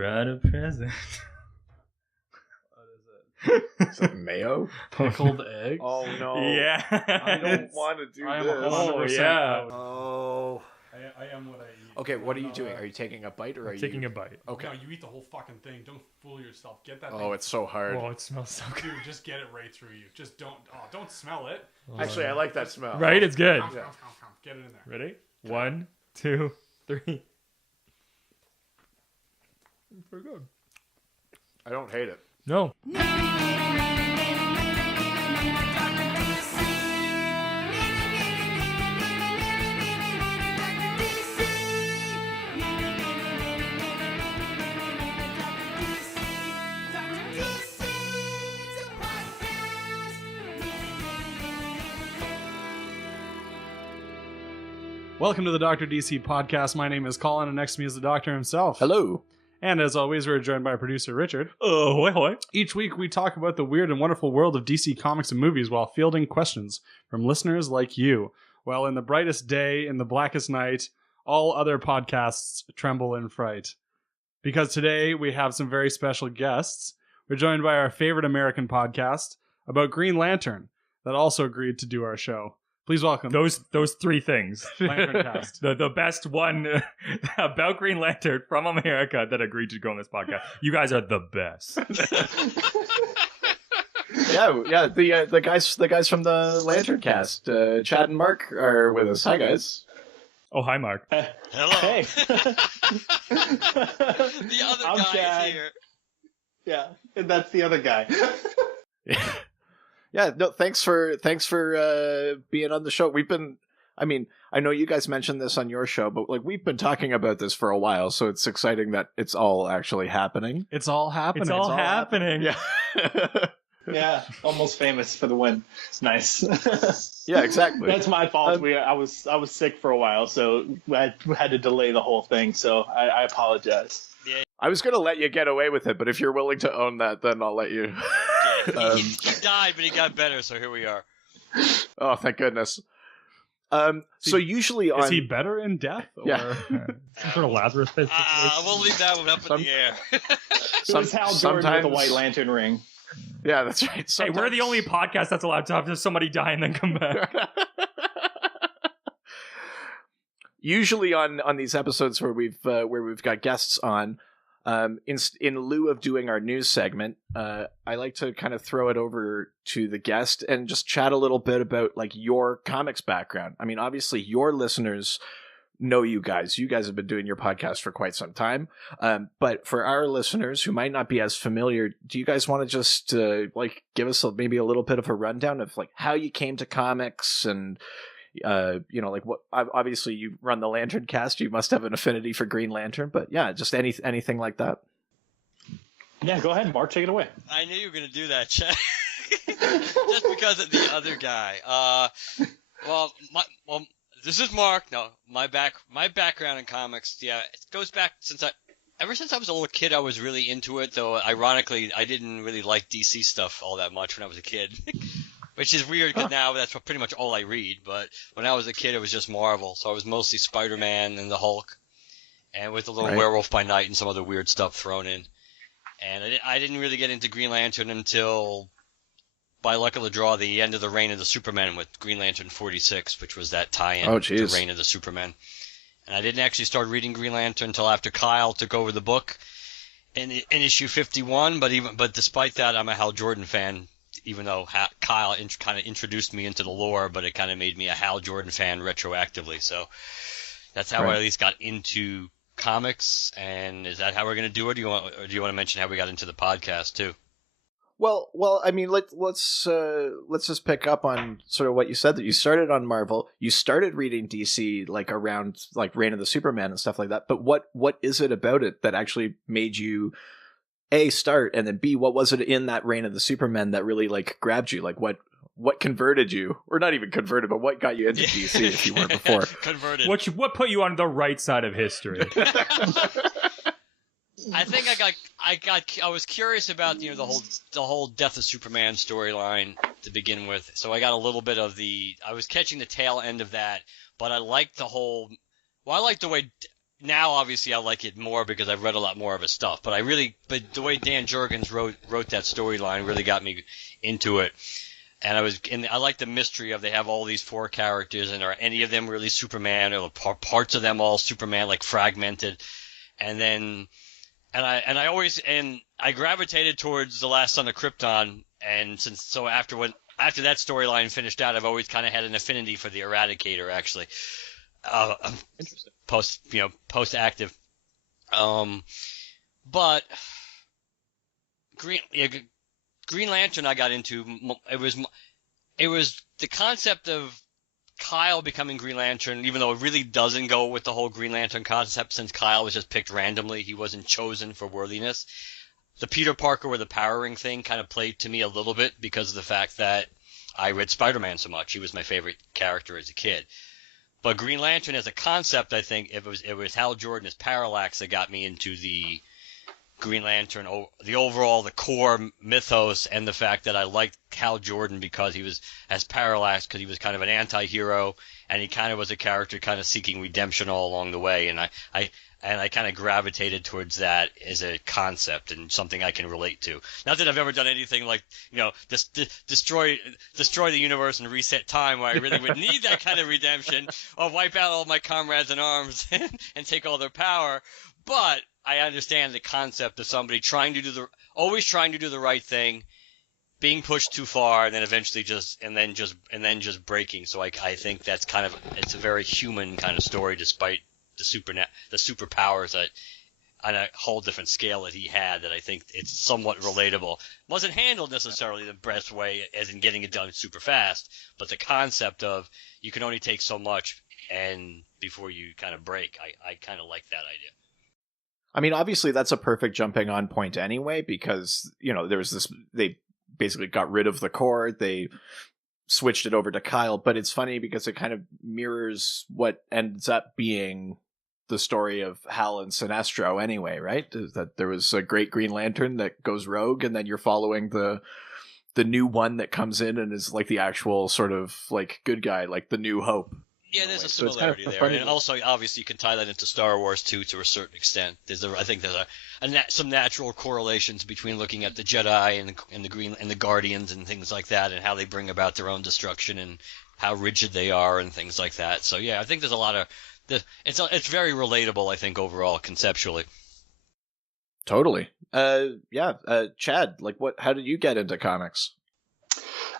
brought a present. Is that mayo? Pickled eggs? Oh no. Yeah. I don't want to do I am this. 100% yeah. out. Oh. I am what I eat. Okay, what are you doing? Are you taking a bite or are you Taking a bite. Okay. No, you eat the whole fucking thing. Don't fool yourself. Get that Oh, thing. it's so hard. Oh, it smells so good. Dude, just get it right through you. Just don't smell it. Actually, I like that smell. Right? It's good. Come. Get it in there. Ready? 1, 2, 3. Pretty good. I don't hate it. No. Welcome to the Dr. DC podcast. My name is Colin, and next to me is the doctor himself. Hello. And as always, we're joined by producer Richard. Oh, hoy hoy. Each week, we talk about the weird and wonderful world of DC comics and movies while fielding questions from listeners like you. Well, in the brightest day, in the blackest night, all other podcasts tremble in fright. Because today, we have some very special guests. We're joined by our favorite American podcast about Green Lantern that also agreed to do our show. Please welcome Those three things. LanternCast. The best one about Green Lantern from America that agreed to go on this podcast. You guys are the best. Yeah. The guys from the LanternCast, Chad and Mark are with us. Hi, guys. Oh, hi, Mark. Hello. Hey. The other I'm guy Chad. is here. Yeah, and that's the other guy. Yeah, no, thanks for being on the show. I know you guys mentioned this on your show, but we've been talking about this for a while, so it's exciting that it's all actually happening. It's all happening. It's all happening. Yeah. Yeah, almost famous for the win. Nice. Yeah, exactly. That's my fault. I was sick for a while, so I had to delay the whole thing. So I apologize. I was going to let you get away with it, but if you're willing to own that, then I'll let you. Yeah, he died, but he got better, so here we are. Oh, thank goodness. So usually on... Is he better in death? Or... Yeah. Some sort of Lazarus pit situation. We'll leave that one up in the air. It was Hal Jordan with the White Lantern ring. Yeah, that's right. Hey, we're the only podcast that's allowed to have somebody die and then come back. Usually on these episodes where we've got guests on, in lieu of doing our news segment, I like to kind of throw it over to the guest and just chat a little bit about your comics background. I mean, obviously your listeners know you guys. You guys have been doing your podcast for quite some time. But for our listeners who might not be as familiar, do you guys want to just give us maybe a little bit of a rundown of how you came to comics and what? Obviously you run the LanternCast. You must have an affinity for Green Lantern, but yeah, just anything like that. Yeah, go ahead, Mark. Take it away. I knew you were going to do that, Chad. Just because of the other guy. This is Mark. No, my background in comics, yeah, it goes back ever since I was a little kid. I was really into it, though. Ironically, I didn't really like DC stuff all that much when I was a kid, which is weird because now that's pretty much all I read. But when I was a kid, it was just Marvel, so I was mostly Spider-Man and the Hulk, and with a little Werewolf by Night and some other weird stuff thrown in. And I didn't really get into Green Lantern until, by luck of the draw, the end of the Reign of the Supermen with Green Lantern 46, which was that tie-in to Reign of the Supermen. And I didn't actually start reading Green Lantern until after Kyle took over the book in issue 51. But despite that, I'm a Hal Jordan fan, even though Kyle kind of introduced me into the lore, but it kind of made me a Hal Jordan fan retroactively. So that's how I at least got into comics. And is that how we're going to do it? Or do you want to mention how we got into the podcast too? Well, I mean, let's just pick up on sort of what you said, that you started on Marvel. You started reading DC around Reign of the Superman and stuff like that. But what is it about it that actually made you A, start, and then B, what was it in that Reign of the Superman that really grabbed you? What converted you, or not even converted, but what got you into DC if you weren't before? Converted. What put you on the right side of history? I think I was curious about the whole Death of Superman storyline to begin with, so I got a little bit of I was catching the tail end of that, but I liked the way now obviously I like it more because I've read a lot more of his stuff. But the way Dan Jurgens wrote that storyline really got me into it. And I like the mystery of they have all these 4 characters, and are any of them really Superman, or parts of them all Superman, like fragmented. And I gravitated towards The Last Son of Krypton, and after that storyline finished out, I've always kind of had an affinity for the Eradicator, actually. Interesting. Post active. But Green Lantern I got into, it was the concept of Kyle becoming Green Lantern, even though it really doesn't go with the whole Green Lantern concept, since Kyle was just picked randomly. He wasn't chosen for worthiness. The Peter Parker with the power ring thing kind of played to me a little bit because of the fact that I read Spider-Man so much. He was my favorite character as a kid. But Green Lantern as a concept, I think it was Hal Jordan's Parallax that got me into the Green Lantern, the core mythos, and the fact that I liked Hal Jordan because he was as Parallax, because he was kind of an anti-hero, and he kind of was a character kind of seeking redemption all along the way, and I kind of gravitated towards that as a concept and something I can relate to. Not that I've ever done anything like, destroy the universe and reset time, where I really would need that kind of redemption, or wipe out all my comrades in arms and take all their power, but I understand the concept of somebody always trying to do the right thing, being pushed too far, and then eventually just breaking. So I think that's it's a very human kind of story, despite the superpowers that on a whole different scale that he had. That I think it's somewhat relatable. Wasn't handled necessarily the best way, as in getting it done super fast, but the concept of you can only take so much and before you kind of break. I kind of like that idea. I mean, obviously that's a perfect jumping on point anyway, because, there was this, they basically got rid of the core, they switched it over to Kyle, but it's funny because it kind of mirrors what ends up being the story of Hal and Sinestro anyway, right? That there was a great Green Lantern that goes rogue, and then you're following the new one that comes in and is like the actual sort of like good guy, like the New Hope. Yeah, there's a similarity there, and also obviously you can tie that into Star Wars too, to a certain extent. I think there's some natural correlations between looking at the Jedi and the Guardians and things like that, and how they bring about their own destruction and how rigid they are and things like that. So yeah, I think there's a lot of it's very relatable, I think, overall conceptually. Totally. Chad, how did you get into comics?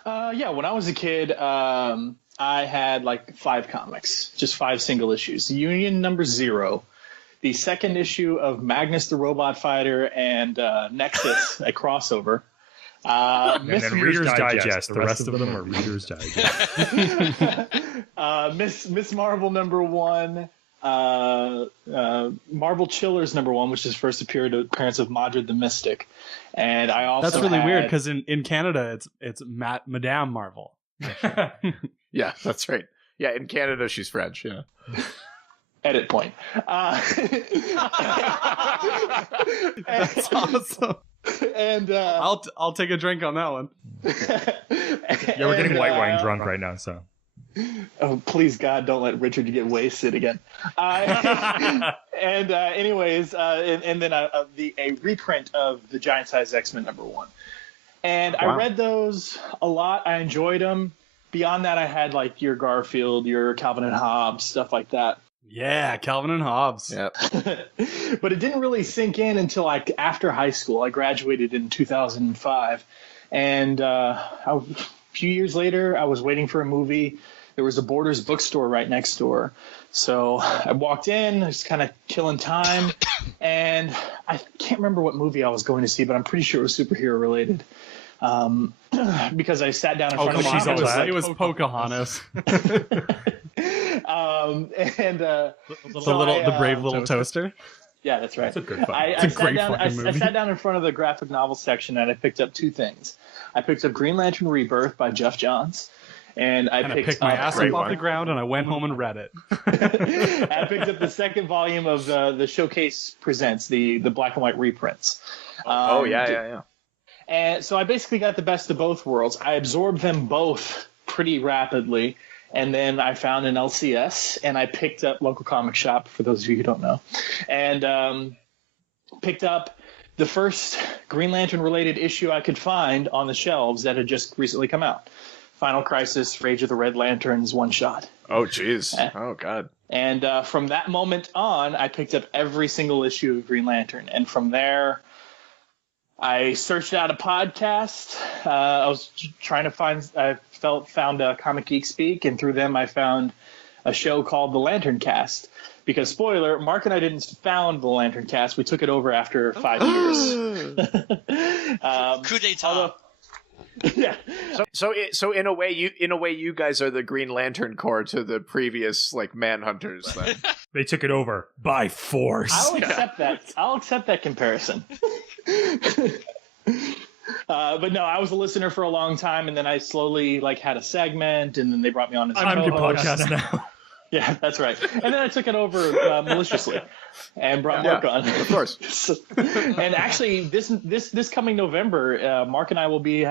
When I was a kid, I had 5 comics, just 5 single issues. Union number 0, the second issue of Magnus the Robot Fighter and Nexus, a crossover. And then Reader's Digest. The rest of them are Reader's Digest. Miss Marvel number 1, Marvel Chillers number 1, which is first appearance of Madrid the Mystic. And I also That's really weird, because in Canada it's Madame Marvel. Yeah, that's right. Yeah, in Canada she's French. Yeah. Edit point. That's awesome. And I'll take a drink on that one. Yeah, we're getting white wine drunk right now, so. Oh, please God, don't let Richard get wasted again. And then a reprint of the Giant Size X-Men number 1. And I read those a lot. I enjoyed them. Beyond that, I had your Garfield, your Calvin and Hobbes, stuff like that. Yeah, Calvin and Hobbes. Yep. But it didn't really sink in until after high school. I graduated in 2005. And a few years later, I was waiting for a movie. There was a Borders bookstore right next door. So I walked in, just kind of killing time. And I can't remember what movie I was going to see, but I'm pretty sure it was superhero related. Because I sat down in front of it was Pocahontas. The brave little toaster. Yeah, that's right. It's a good I sat down in front of the graphic novel section, and I picked up 2 things. I picked up Green Lantern Rebirth by Jeff Johns, and I picked my ass up off the ground, and I went home and read it. I picked up the second volume of the Showcase Presents, the black and white reprints. Yeah. And so I basically got the best of both worlds. I absorbed them both pretty rapidly, And then I found an LCS, and I picked up local comic shop, for those of you who don't know, and picked up the first Green Lantern related issue I could find on the shelves that had just recently come out. Final Crisis, Rage of the Red Lanterns, one shot. Oh, jeez. Oh, God. And from that moment on, I picked up every single issue of Green Lantern. And from there, I searched out a podcast. I was trying to found Comic Geek Speak, and through them I found a show called the LanternCast. Because, spoiler, Mark and I didn't found the LanternCast. We took it over after 5 years. Coup d'etat. Yeah. So in a way, you guys are the Green Lantern Corps to the previous Manhunters. Then. They took it over by force. I'll accept that. I'll accept that comparison. But no, I was a listener for a long time, and then I slowly had a segment, and then they brought me on as a I'm your co-host. podcast now. Yeah, that's right. And then I took it over maliciously and brought Mark on. Of course. And actually, this coming November, Mark and I will be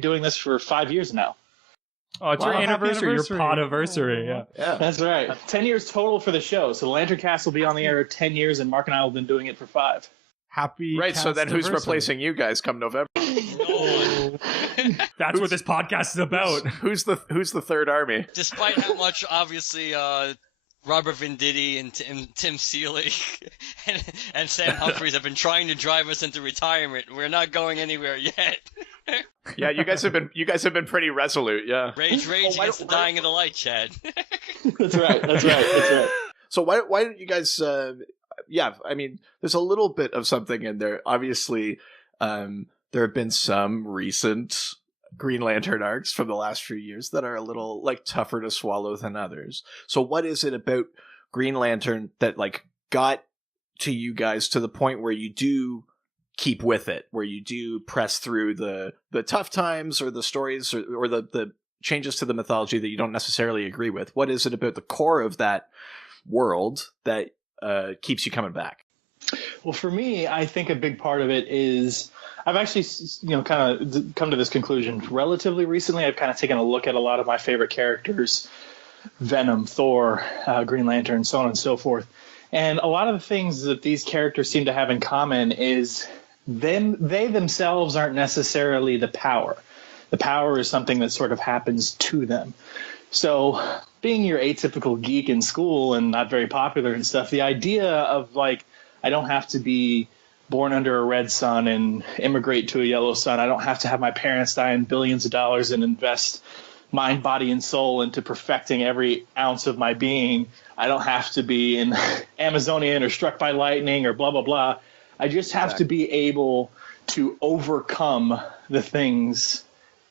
doing this for 5 years now. Oh, it's your anniversary, your podiversary. Yeah. That's right. 10 years total for the show. So the LanternCast will be on the air 10 years, and Mark and I will have been doing it for 5. Happy Right, so then who's replacing you guys come November? That's what this podcast is about. Who's the third army? Despite how much, obviously, Robert Venditti and Tim Seeley and Sam Humphries have been trying to drive us into retirement, we're not going anywhere yet. Yeah, you guys have been pretty resolute. Yeah. Rage against the dying of the light, Chad. That's right. So why don't you guys? Yeah, I mean, there's a little bit of something in there. Obviously, there have been some recent Green Lantern arcs from the last few years that are a little tougher to swallow than others. So what is it about Green Lantern that got to you guys to the point where you do keep with it, where you do press through the tough times or the stories or the changes to the mythology that you don't necessarily agree with? What is it about the core of that world that keeps you coming back? Well, for me, I think a big part of it is I've actually, kind of come to this conclusion relatively recently. I've kind of taken a look at a lot of my favorite characters, Venom, Thor, Green Lantern, so on and so forth. And a lot of the things that these characters seem to have in common is they themselves aren't necessarily the power. The power is something that sort of happens to them. So being your atypical geek in school and not very popular and stuff, the idea of I don't have to be born under a red sun and immigrate to a yellow sun. I don't have to have my parents die in billions of dollars and invest mind, body, and soul into perfecting every ounce of my being. I don't have to be in Amazonian or struck by lightning or blah, blah, blah. I just have to be able to overcome the things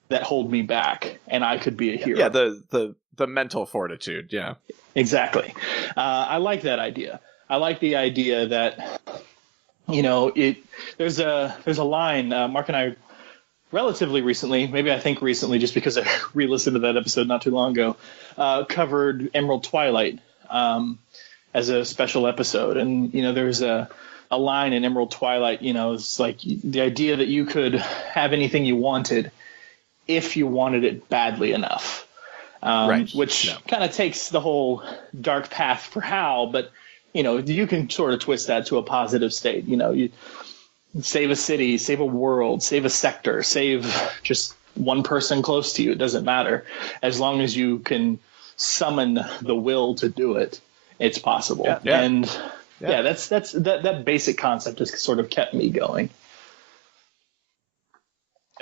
that hold me back, and I could be a hero. Yeah, the mental fortitude, yeah. Exactly. I like that idea. I like the idea that, there's a line, Mark and I relatively recently, maybe I think recently just because I re-listened to that episode not too long ago, covered Emerald Twilight as a special episode. And, there's a line in Emerald Twilight, it's the idea that you could have anything you wanted if you wanted it badly enough. Right. Which kind of takes the whole dark path for Hal, but you can sort of twist that to a positive state. You save a city, save a world, save a sector, save just one person close to you. It doesn't matter. As long as you can summon the will to do it, it's possible. Yeah. And that's that basic concept has sort of kept me going.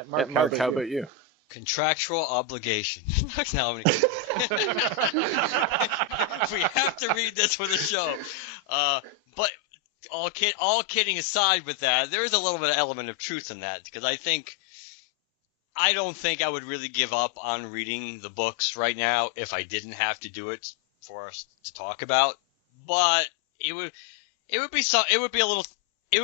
Mark, how about you? Contractual obligation. No, we have to read this for the show. But all kidding aside with that, there is a little bit of element of truth in that, because I don't think I would really give up on reading the books right now if I didn't have to do it for us to talk about. But it would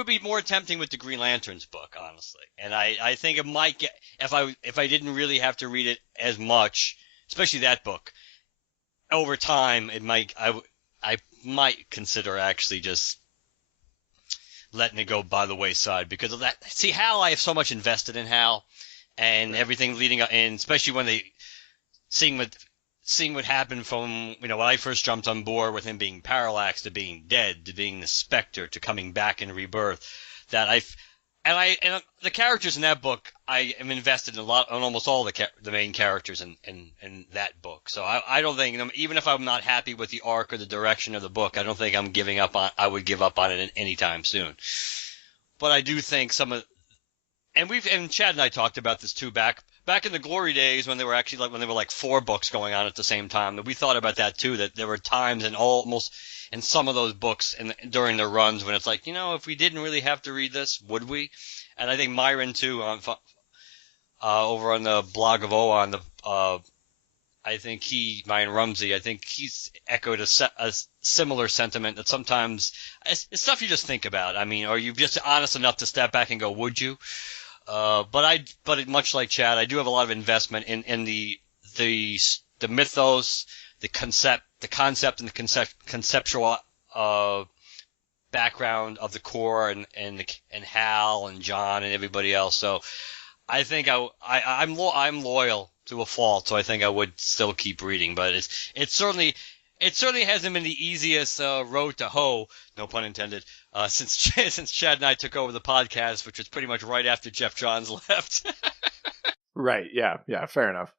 be more tempting with the Green Lanterns book, honestly. And I think it might get, if I didn't really have to read it as much, especially that book, over time I might consider actually just letting it go by the wayside because of that. See, Hal, I have so much invested in Hal and everything leading up, and especially when they seeing with seeing what happened from, when I first jumped on board with him being parallax to being dead to being the Spectre to coming back in Rebirth, that and the characters in that book, I am invested in on almost all the main characters in that book. So I don't think, even if I'm not happy with the arc or the direction of the book, I don't think I would give up on it anytime soon. But I do think and Chad and I talked about this too back in the glory days when they were actually when there were like 4 books going on at the same time. That we thought about that too. That there were times in some of those books during their runs when it's like, if we didn't really have to read this, would we? And I think Myron too over on the blog of Oa I think Myron Rumsey, I think he's echoed a similar sentiment that sometimes it's stuff you just think about. I mean, are you just honest enough to step back and go, would you? But much like Chad, I do have a lot of investment in the mythos, the concept and the conceptual background of the Corps and Hal and John and everybody else. So I think I'm loyal to a fault. So I think I would still keep reading, but it certainly hasn't been the easiest road to hoe, no pun intended, since Chad and I took over the podcast, which was pretty much right after Jeff Johns left. Right. Yeah. Fair enough.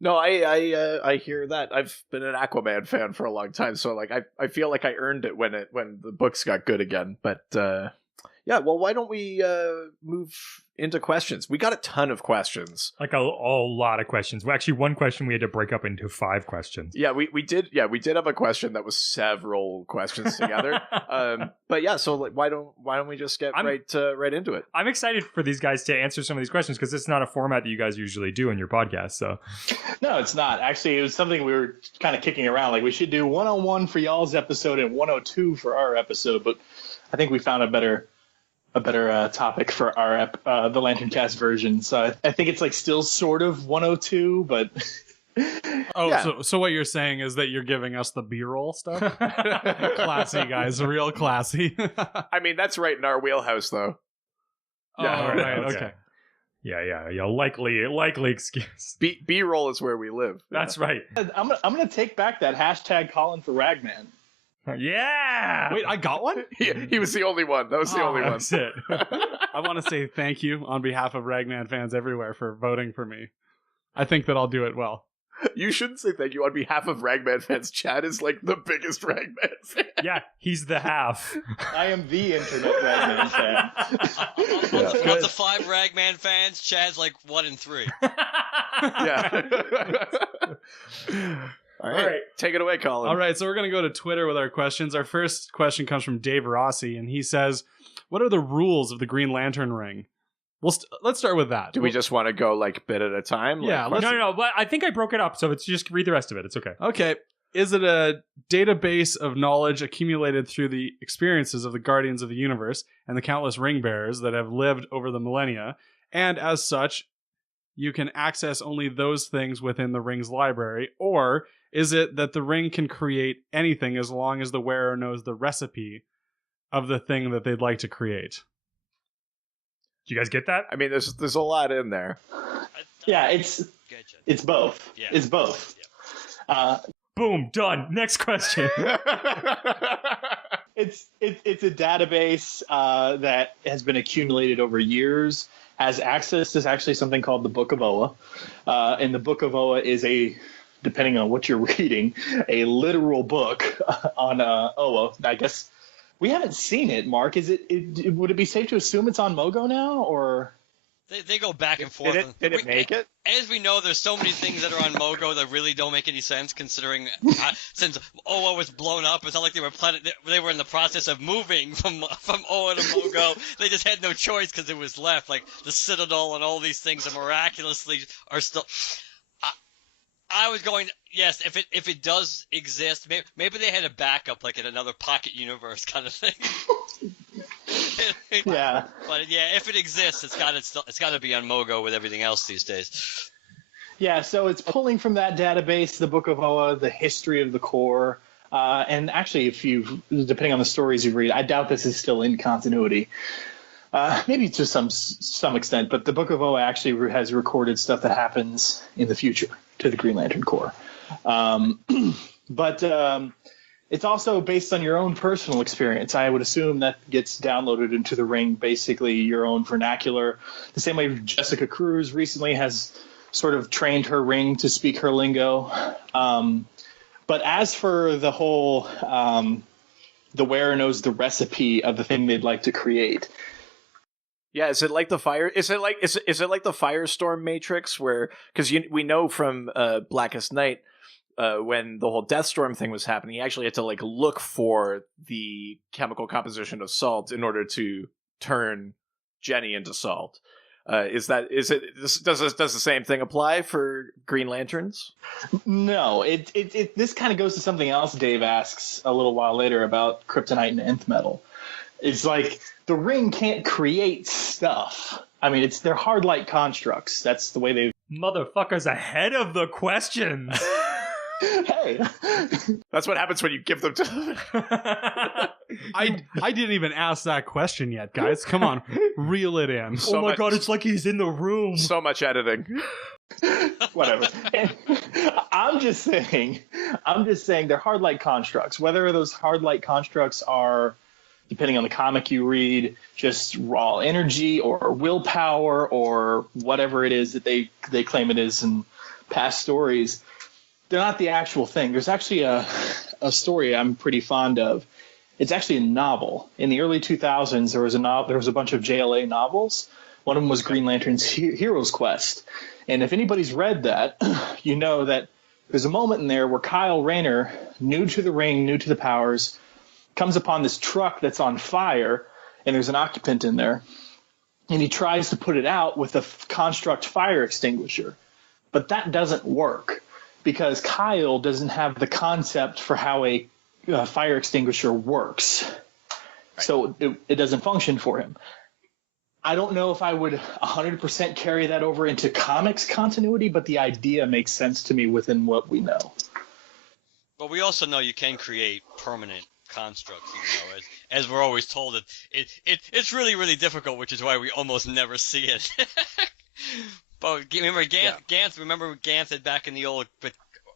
No, I hear that. I've been an Aquaman fan for a long time, so like I feel like I earned it when the books got good again. But yeah, well, why don't we move into questions? We got a ton of questions. Like a lot of questions. Well, actually, one question we had to break up into 5 questions. Yeah, we did. Yeah, we did have a question that was several questions together. But yeah, so like, why don't we just get right into it? I'm excited for these guys to answer some of these questions because it's not a format that you guys usually do in your podcast. So no, it's not. Actually, it was something we were kind of kicking around. Like we should do 101 for y'all's episode and 102 for our episode, but I think we found a better topic for our the LanternCast version. So I think it's like still sort of 102, but yeah. So what you're saying is that you're giving us the B-roll stuff? Classy, guys, real classy. I mean, that's right in our wheelhouse, though. Yeah, right. Okay. Yeah. Likely excuse. B-roll is where we live. That's right. I'm gonna take back that hashtag calling for Ragman. Yeah. Wait, I got one? He was the only one. That was the only one. That's it. I want to say thank you on behalf of Ragman fans everywhere for voting for me. I think that I'll do it well. You shouldn't say thank you on behalf of Ragman fans. Chad is like the biggest Ragman fan. Yeah, he's the half. I am the internet Ragman fan. Of the 5 Ragman fans, Chad's like 1 in 3. Yeah. All right. Take it away, Colin. All right, so we're going to go to Twitter with our questions. Our first question comes from Dave Rossi, and he says, what are the rules of the Green Lantern ring? Well, let's start with that. Do we just want to go like bit at a time? Yeah. No. But I think I broke it up, so it's just read the rest of it. It's okay. Okay. Is it a database of knowledge accumulated through the experiences of the Guardians of the Universe and the countless ring bearers that have lived over the millennia? And as such, you can access only those things within the ring's library? Or is it that the ring can create anything as long as the wearer knows the recipe of the thing that they'd like to create? Do you guys get that? I mean, there's a lot in there. Yeah, it's both. Yeah. It's both. Yeah. Boom, done. Next question. It's a database that has been accumulated over years. Has access to actually something called the Book of Oa, and the Book of Oa is depending on what you're reading, a literal book on Oa. I guess we haven't seen it, Mark. Would it be safe to assume it's on Mogo now, or they go back and forth? Did it make it? As we know, there's so many things that are on Mogo that really don't make any sense, considering since Oa was blown up, it's not like they were in the process of moving from Oa to Mogo. They just had no choice because it was left. Like the Citadel and all these things that miraculously are still. I was going, yes, if it does exist, maybe they had a backup, like in another pocket universe kind of thing. Yeah. But yeah, if it exists, it's got to be on Mogo with everything else these days. Yeah, so it's pulling from that database, the Book of Oa, the history of the Corps, and actually, depending on the stories you read, I doubt this is still in continuity. Maybe to some extent, but the Book of Oa actually has recorded stuff that happens in the future to the Green Lantern Corps. But it's also based on your own personal experience. I would assume that gets downloaded into the ring, basically your own vernacular. The same way Jessica Cruz recently has sort of trained her ring to speak her lingo. But as for the whole, the wearer knows the recipe of the thing they'd like to create. Yeah, is it like the fire? Is it like the Firestorm Matrix where because we know from Blackest Night when the whole Deathstorm thing was happening, he actually had to like look for the chemical composition of salt in order to turn Jenny into salt. Does the same thing apply for Green Lanterns? No, this kind of goes to something else Dave asks a little while later about kryptonite and nth metal. It's like the ring can't create stuff. I mean, they're hard light constructs. That's the way they. Motherfuckers ahead of the questions. Hey, that's what happens when you give them to. I didn't even ask that question yet, guys. Come on, reel it in. Oh my god, it's like he's in the room. So much editing. Whatever. I'm just saying they're hard light constructs. Whether those hard light constructs are, depending on the comic you read, just raw energy or willpower or whatever it is that they claim it is in past stories, they're not the actual thing. There's actually a story I'm pretty fond of. It's actually a novel. In the early 2000s, there was a bunch of JLA novels. One of them was Green Lantern's Hero's Quest. And if anybody's read that, you know that there's a moment in there where Kyle Rayner, new to the ring, new to the powers, comes upon this truck that's on fire, and there's an occupant in there. And he tries to put it out with a construct fire extinguisher. But that doesn't work because Kyle doesn't have the concept for how a fire extinguisher works. Right. So it doesn't function for him. I don't know if I would 100% carry that over into comics continuity, but the idea makes sense to me within what we know. But we also know you can create permanent constructs, you know, as we're always told. It's really, really difficult, which is why we almost never see it. But remember Ganth? Remember Ganth had back in the old,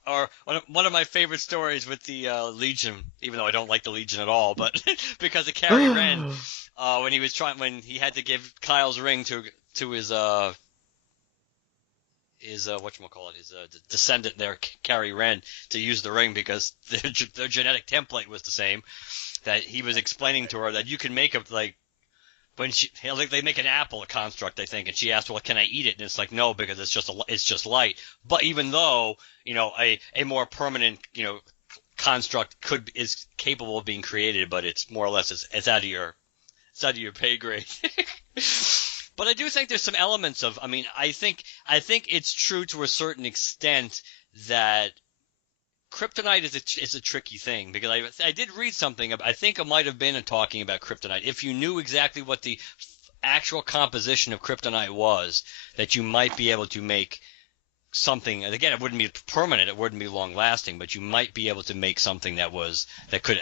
or one of my favorite stories with the Legion, even though I don't like the Legion at all, but because of Carrie Wren, when he had to give Kyle's ring to his whatchamacallit, his descendant there, Carrie Wren, to use the ring because their genetic template was the same. That he was explaining to her that you can make they make an apple a construct, I think, and she asked, "Well, can I eat it?" And it's like, no, because it's just light. But even though, you know, a more permanent, you know, construct is capable of being created, but it's more or less it's out of your pay grade. But I do think there's some elements of. I mean, I think it's true to a certain extent that kryptonite is a tricky thing, because I did read something. I think it might have been talking about kryptonite. If you knew exactly what the actual composition of kryptonite was, that you might be able to make something. And again, it wouldn't be permanent. It wouldn't be long lasting, but you might be able to make something that could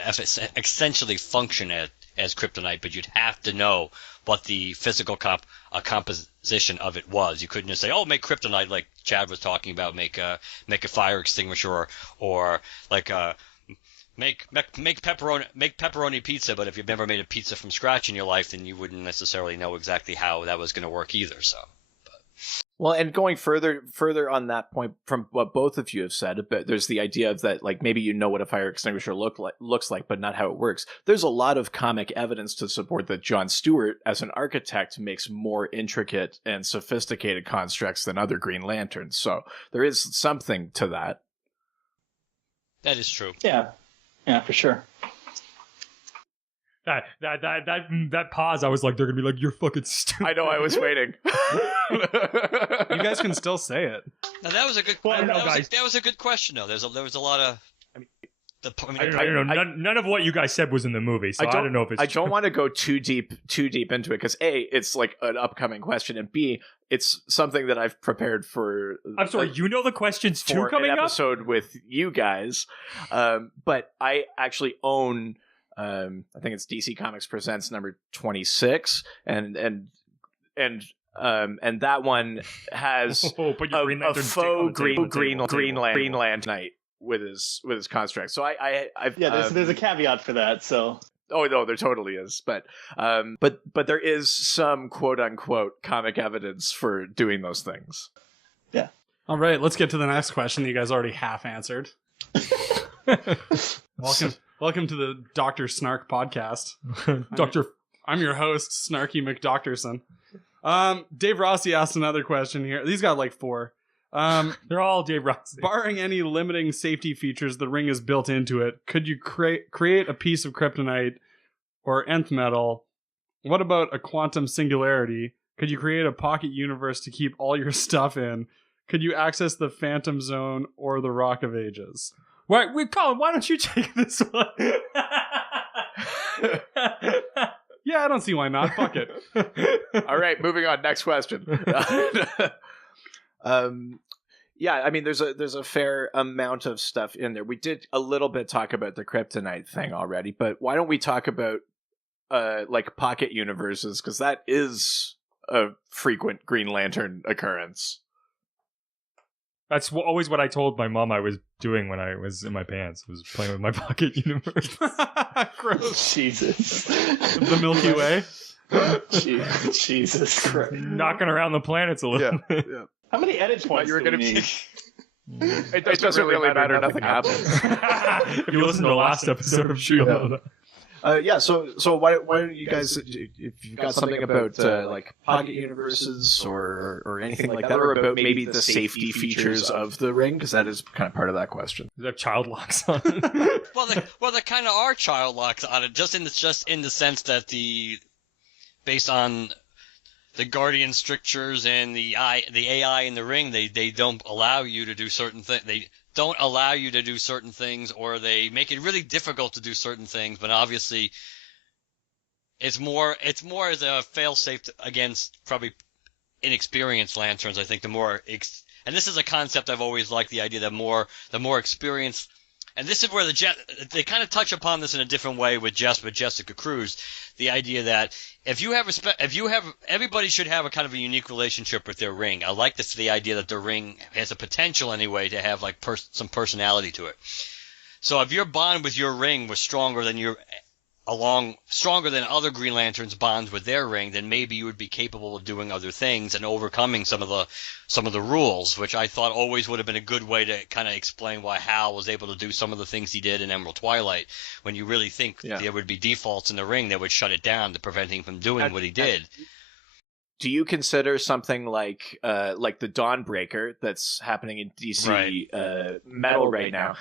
essentially function as kryptonite. But you'd have to know what the physical composition of it was. You couldn't just say, "Oh, make kryptonite," like Chad was talking about, make a fire extinguisher, or like make pepperoni pizza. But if you've never made a pizza from scratch in your life, then you wouldn't necessarily know exactly how that was going to work either. So. Well, and going further on that point from what both of you have said, there's the idea of that, like, maybe you know what a fire extinguisher looks like, but not how it works. There's a lot of comic evidence to support that John Stewart, as an architect, makes more intricate and sophisticated constructs than other Green Lanterns. So there is something to that. That is true. Yeah, for sure. That pause, I was like, they're gonna be like, "You're fucking stupid." I know, I was waiting. You guys can still say it. Now that was a good. That was a good question, though. There was a lot of. I don't know. None of what you guys said was in the movie, so I don't know if it's. I don't want to go too deep into it because A, it's like an upcoming question, and B, it's something that I've prepared for. I'm sorry, you know the questions too coming an up? Episode with you guys, but I actually own. I think it's DC Comics Presents number 26, and that one has a faux Green Lantern with his construct. So I've there's a caveat for that. So oh no, there totally is, but there is some quote unquote comic evidence for doing those things. Yeah. All right, let's get to the next question that you guys already half answered. Welcome to the Dr. Snark podcast. I'm your host, Snarky McDoctorson. Dave Rossi asked another question here. These got like 4. They're all Dave Rossi. Barring any limiting safety features the ring is built into it, could you create a piece of kryptonite or nth metal? What about a quantum singularity? Could you create a pocket universe to keep all your stuff in? Could you access the Phantom Zone or the Rock of Ages? Wait, Colin, why don't you take this one? Yeah, I don't see why not. Fuck it. All right, moving on. Next question. Yeah, I mean, there's a fair amount of stuff in there. We did a little bit talk about the kryptonite thing already, but why don't we talk about like pocket universes, because that is a frequent Green Lantern occurrence. That's always what I told my mom I was doing when I was in my pants. I was playing with my pocket universe. Gross. Jesus. The Milky Way. Jesus Christ. Knocking around the planets a little bit. Yeah. How many edit points You were do we gonna need? It doesn't really matter. Nothing happens. If you listen to the last episode of Shield. So why don't you guys, if you've got something about like pocket universes or anything like that, or about maybe the safety features of the ring, because that is kind of part of that question. Does it have child locks on? Well, there kind of are child locks on it, just in the sense that based on the Guardian strictures and the AI in the ring, they don't allow you to do certain things. They don't allow you to do certain things, or they make it really difficult to do certain things. But obviously, it's more as a fail-safe against probably inexperienced lanterns. I think and this is a concept I've always liked, the idea that the more experience. And this is where they kind of touch upon this in a different way with Jessica Cruz. The idea that everybody should have a kind of a unique relationship with their ring. I like the idea that the ring has a potential anyway to have like some personality to it. So if your bond with your ring was stronger than other Green Lanterns' bonds with their ring, then maybe you would be capable of doing other things and overcoming some of the rules, which I thought always would have been a good way to kind of explain why Hal was able to do some of the things he did in Emerald Twilight. When you really think there would be defaults in the ring that would shut it down to prevent him from doing what he did. Do you consider something like the Dawnbreaker that's happening in DC Metal right now?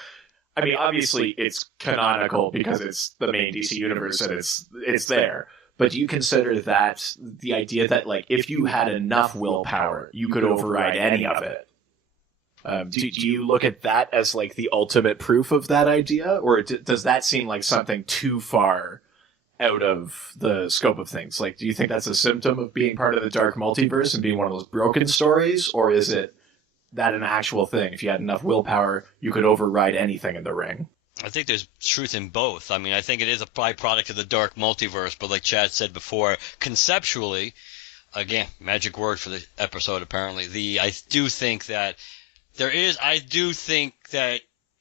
I mean, obviously it's canonical because it's the main DC universe and it's there. But do you consider that the idea that like if you had enough willpower, you could override any of it? Do you look at that as like the ultimate proof of that idea, or does that seem like something too far out of the scope of things? Like, do you think that's a symptom of being part of the dark multiverse and being one of those broken stories, or is it that an actual thing? If you had enough willpower, you could override anything in the ring. I think there's truth in both. I mean, I think it is a byproduct of the dark multiverse, but like Chad said before, conceptually, again, magic word for the episode apparently, I do think that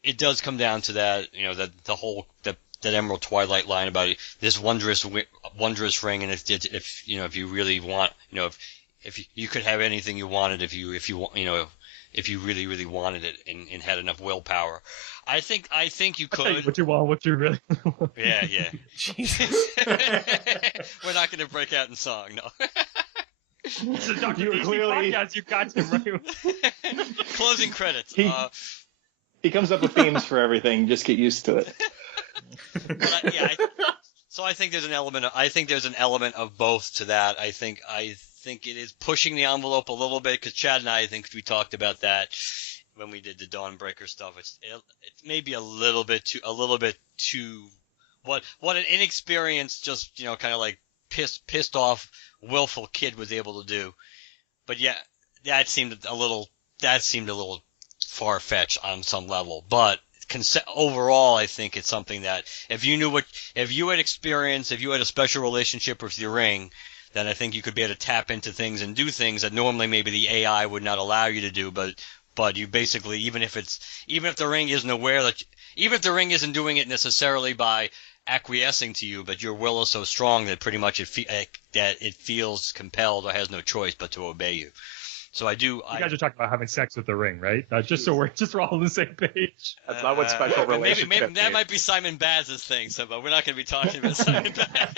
it does come down to that, that the whole, that Emerald Twilight line about this wondrous ring, and if you really want, if you could have anything you wanted if you really, really wanted it and had enough willpower. I think you could. What you want, what you really want. Yeah. Jesus. We're not going to break out in song, no. This is Dr. You DC clearly... podcast, you got him right. Closing credits. He comes up with themes for everything. Just get used to it. So I think there's an element of both to that. I think it is pushing the envelope a little bit, because Chad and I think we talked about that when we did the Dawnbreaker stuff. It's maybe a little bit too what an inexperienced, just kind of like pissed off, willful kid was able to do. But yeah, that seemed a little far fetched on some level. But overall, I think it's something that if you had experience, if you had a special relationship with your ring, then I think you could be able to tap into things and do things that normally maybe the AI would not allow you to do, but but you basically, even if the ring isn't aware that, even if the ring isn't doing it necessarily by acquiescing to you, but your will is so strong that pretty much that it feels compelled or has no choice but to obey you. So I do. You guys are talking about having sex with the ring, right? Just so we're all on the same page. That's not what special relationship maybe that means. might be Simon Baz's thing, so but we're not going to be talking about Simon Baz.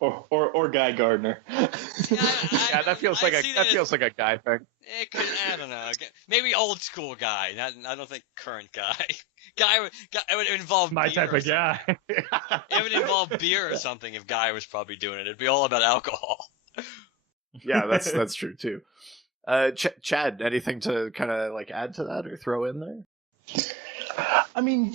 or Guy Gardner. Yeah, that feels like a guy thing. I don't know. Maybe old school guy. I don't think current guy. Guy it would involve My beer type of guy. It would involve beer or something if Guy was probably doing it. It'd be all about alcohol. Yeah, that's true too. Chad, anything to kind of like add to that or throw in there? I mean,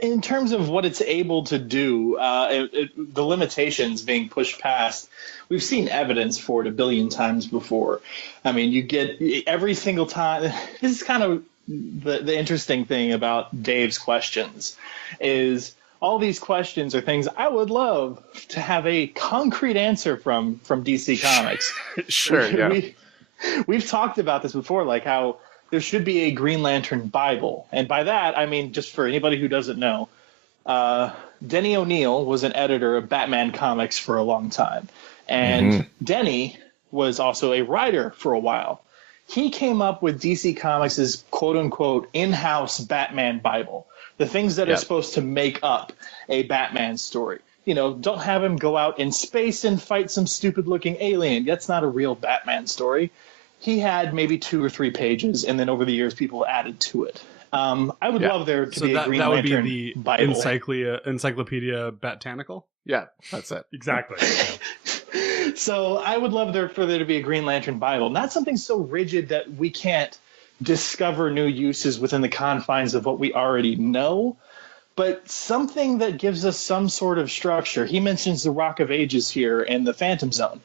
in terms of what it's able to do, the limitations being pushed past, we've seen evidence for it a billion times before. I mean, you get every single time. This is kind of the interesting thing about Dave's questions is all these questions are things I would love to have a concrete answer from DC Comics. Sure, yeah. We've talked about this before, like how there should be a Green Lantern Bible. And by that, I mean, just for anybody who doesn't know, Denny O'Neil was an editor of Batman comics for a long time. And Denny was also a writer for a while. He came up with DC Comics' quote-unquote in-house Batman Bible, the things that are supposed to make up a Batman story. You know, don't have him go out in space and fight some stupid-looking alien. That's not a real Batman story. He had maybe 2 or 3 pages, and then over the years, people added to it. I would love there to be a Green Lantern That would be the Bible. Encyclopedia Batanical? Yeah, that's it. Exactly. So I would love for there to be a Green Lantern Bible. Not something so rigid that we can't discover new uses within the confines of what we already know, but something that gives us some sort of structure. He mentions the Rock of Ages here and the Phantom Zone.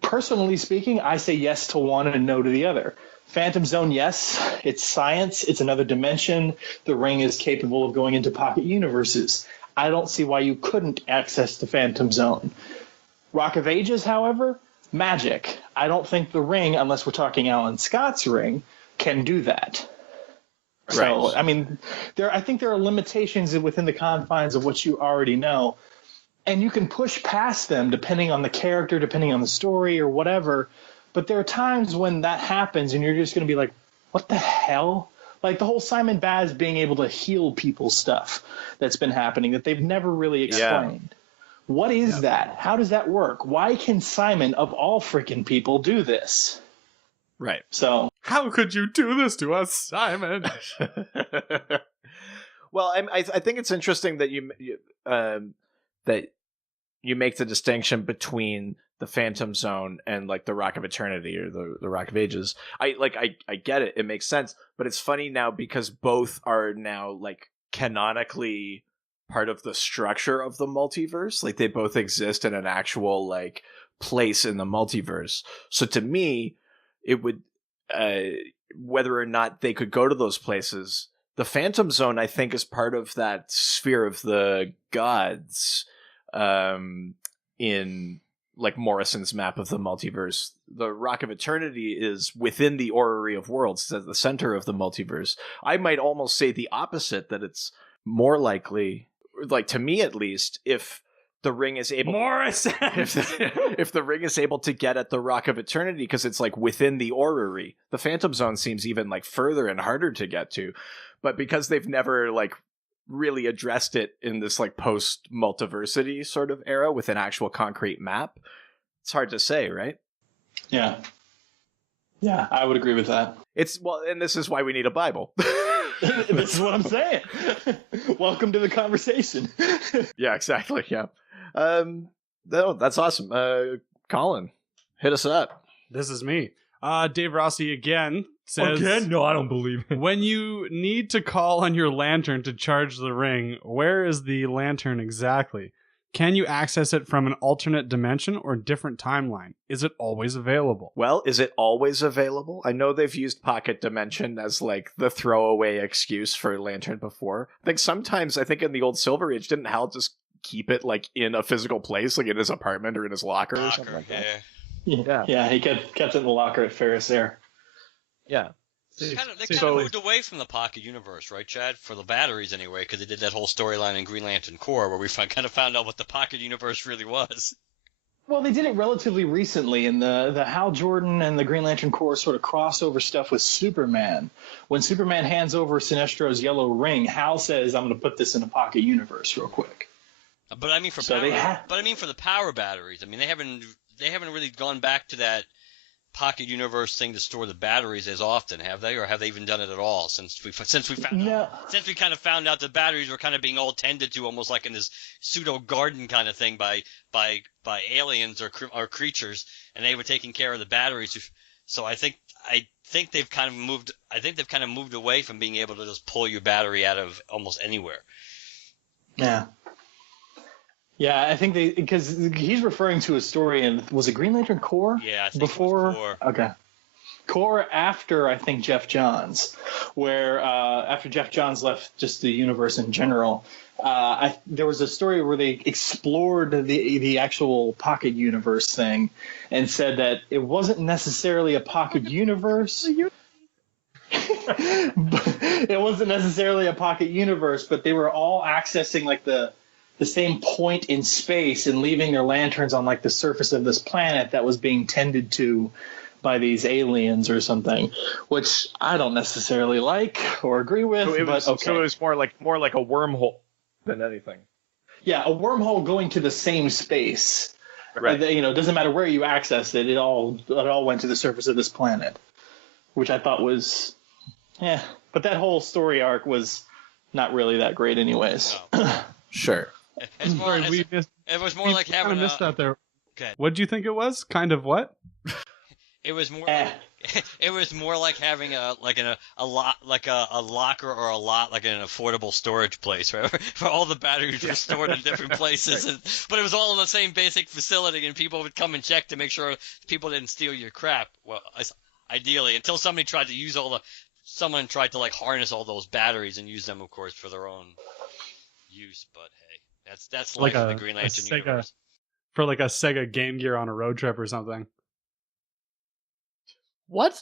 Personally speaking, I say yes to one and no to the other. Phantom Zone, yes, it's science. It's another dimension. The ring is capable of going into pocket universes. I don't see why you couldn't access the Phantom Zone. Rock of Ages, however, magic. I don't think the ring, unless we're talking Alan Scott's ring, can do that. So, I mean, I think there are limitations within the confines of what you already know. And you can push past them depending on the character, depending on the story or whatever. But there are times when that happens and you're just going to be like, what the hell? Like the whole Simon Baz being able to heal people stuff that's been happening that they've never really explained. What is that? How does that work? Why can Simon, of all freaking people, do this? Right. So How could you do this to us, Simon? Well, I think it's interesting that you make the distinction between the Phantom Zone and like the Rock of Eternity or the Rock of Ages. I get it. It makes sense. But it's funny now because both are now like canonically part of the structure of the multiverse. Like they both exist in an actual like place in the multiverse. So to me, it would, whether or not they could go to those places, the Phantom Zone, I think, is part of that sphere of the gods, in like Morrison's map of the multiverse. The Rock of Eternity is within the Orrery of Worlds. It's at the center of the multiverse. I might almost say the opposite, that it's more likely, like to me at least, if the ring is able if the ring is able to get at the Rock of Eternity because it's like within the Orrery. The Phantom Zone seems even like further and harder to get to. But because they've never like really addressed it in this like post multiversity sort of era with an actual concrete map, it's hard to say, right? yeah, I would agree with that. And this is why we need a Bible. This is what I'm saying. Welcome to the conversation. Yeah, exactly. Yeah. No, that's awesome. Colin, hit us up. This is me. Dave Rossi again says, Again? No, I don't believe it. when you need to call on your lantern to charge the ring, where is the lantern exactly? Can you access it from an alternate dimension or different timeline? Is it always available? Well, is it always available? I know they've used Pocket Dimension as like the throwaway excuse for Lantern before. I think in the old Silver Age, didn't Hal just keep it like in a physical place, like in his apartment or in his locker or something like that? Yeah, he kept it in the locker at Ferris Air. Yeah. They kind of So- moved away from the pocket universe, right, Chad? For the batteries, anyway, because they did that whole storyline in Green Lantern Corps where we kind of found out what the pocket universe really was. Well, they did it relatively recently in the Hal Jordan and the Green Lantern Corps sort of crossover stuff with Superman. When Superman hands over Sinestro's yellow ring, Hal says, "I'm going to put this in a pocket universe real quick." But I mean for So power, but I mean for the power batteries. I mean they haven't really gone back to that pocket universe thing to store the batteries as often, have they? Or have they even done it at all since we kind of found out the batteries were kind of being all tended to almost like in this pseudo garden kind of thing by aliens or creatures, and they were taking care of the batteries. So I think they've kind of moved away from being able to just pull your battery out of almost anywhere. Yeah. Yeah, I think because he's referring to a story in, was it Green Lantern Corps? Yeah, I think before. it was Okay. Corps after, I think, Jeff Johns, where after Jeff Johns left just the universe in general, there was a story where they explored the actual pocket universe thing and said that it wasn't necessarily a pocket universe. It wasn't necessarily a pocket universe, but they were all accessing like the same point in space and leaving their lanterns on like the surface of this planet that was being tended to by these aliens or something, which I don't necessarily like or agree with. So it was more like a wormhole than anything. Yeah, a wormhole going to the same space. Right. It doesn't matter where you access it. It all went to the surface of this planet, which I thought was, but that whole story arc was not really that great, anyways. No. Sure. It's more, Sorry, it was more like having missed that there. Okay. What do you think it was? Kind of what? It was more. It was more like having a locker or a lot like an affordable storage place where all the batteries were stored in different places, but it was all in the same basic facility, and people would come and check to make sure people didn't steal your crap. Well, ideally, until someone tried to like harness all those batteries and use them, of course, for their own use. But hey, that's life in the Green Lantern universe. For like a Sega Game Gear on a road trip or something. What?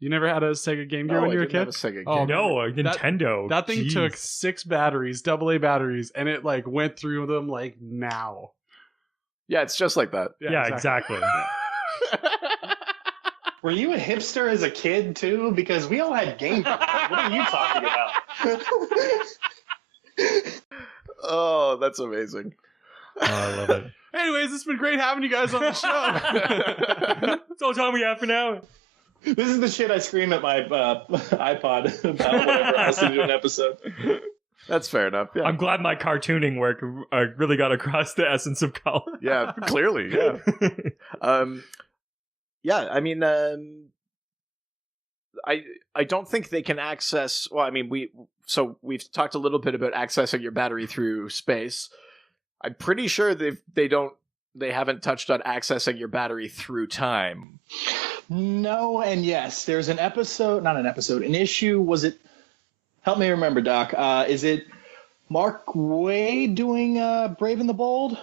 You never had a Sega Game Gear when you were a kid? Oh, No, a Nintendo. That thing Jeez. took 6 batteries, AA batteries, and it like went through them like now. yeah, it's just like that. Yeah, exactly. Were you a hipster as a kid too? Because we all had Game Boys. What are you talking about? Oh, that's amazing. Oh, I love it. Anyways, it's been great having you guys on the show. That's all the time we have for now. This is the shit I scream at my iPod about whenever I listen to an episode. That's fair enough. Yeah, I'm glad my cartooning work really got across the essence of color. yeah, clearly, yeah. Yeah, I mean, I don't think they can access. Well, I mean, we've talked a little bit about accessing your battery through space. I'm pretty sure they haven't touched on accessing your battery through time. No and yes. There's an issue. Was it? Help me remember, Doc. Is it Mark Waid doing Brave and the Bold?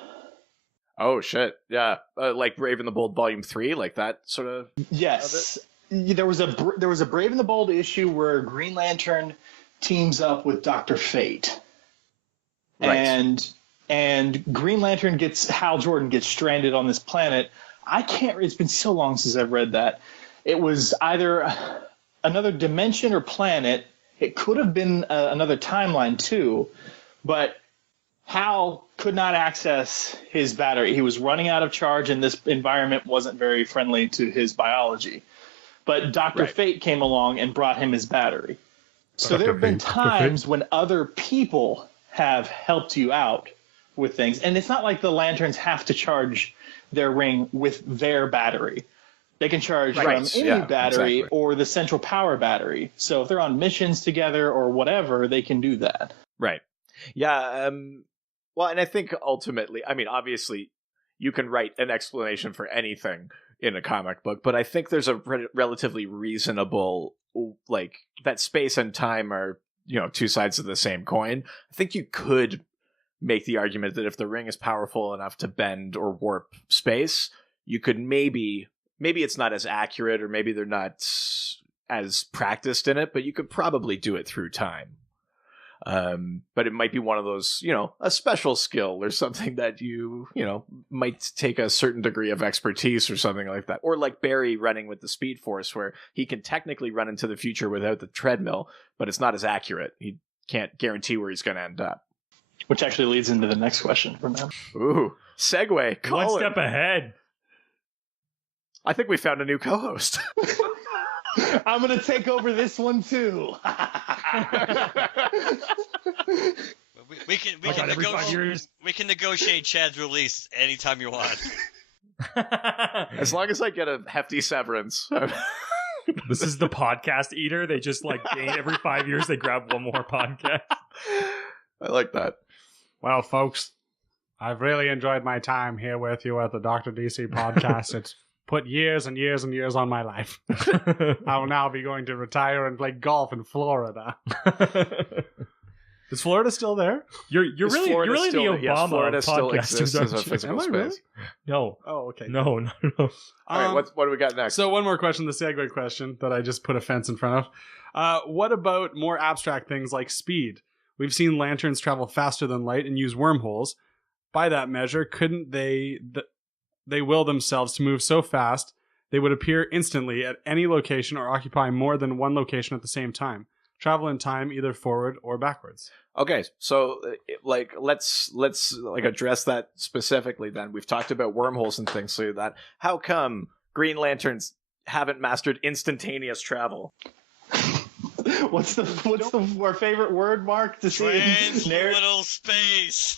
Oh shit! Yeah, like Brave and the Bold Volume 3, like that sort of. Yes, there was a Brave and the Bold issue where Green Lantern teams up with Dr. Fate, Right. and Green Lantern Hal Jordan gets stranded on this planet. It's been so long since I've read that. It was either another dimension or planet. It could have been another timeline too, but Hal could not access his battery. He was running out of charge, and this environment wasn't very friendly to his biology. But Dr. Fate came along and brought him his battery. So there have been times when other people have helped you out with things. And it's not like the Lanterns have to charge their ring with their battery. They can charge from any battery or the central power battery. So if they're on missions together or whatever, they can do that. Right. Yeah. Well, and I think ultimately, I mean, obviously, you can write an explanation for anything in a comic book, but I think there's a relatively reasonable, like, that space and time are, two sides of the same coin. I think you could make the argument that if the ring is powerful enough to bend or warp space, you could maybe it's not as accurate, or maybe they're not as practiced in it, but you could probably do it through time. But it might be one of those, a special skill or something that you might take a certain degree of expertise or something like that. Or like Barry running with the Speed Force, where he can technically run into the future without the treadmill, but it's not as accurate. He can't guarantee where he's going to end up. Which actually leads into the next question from him. Ooh, segue. Colin. One step ahead. I think we found a new co-host. I'm going to take over this one too. We can negotiate Chad's release anytime you want. As long as I get a hefty severance. This is the podcast eater. They just gain every 5 years. They grab one more podcast. I like that. Well, folks, I've really enjoyed my time here with you at the Dr. DC podcast. It's put years and years and years on my life. I will now be going to retire and play golf in Florida. Is Florida still there? You're really the Obama yes, Florida of still podcasters, exists as a aren't you? physical space. Really? No. Oh, okay. No. All right, what do we got next? So one more question, the segue question that I just put a fence in front of. What about more abstract things like speed? We've seen lanterns travel faster than light and use wormholes. By that measure, couldn't they will themselves to move so fast they would appear instantly at any location or occupy more than one location at the same time? Travel in time either forward or backwards. Okay, so let's address that specifically then. We've talked about wormholes and things like that. How come Green Lanterns haven't mastered instantaneous travel? What's our favorite word, Mark, to see? Transliminal space.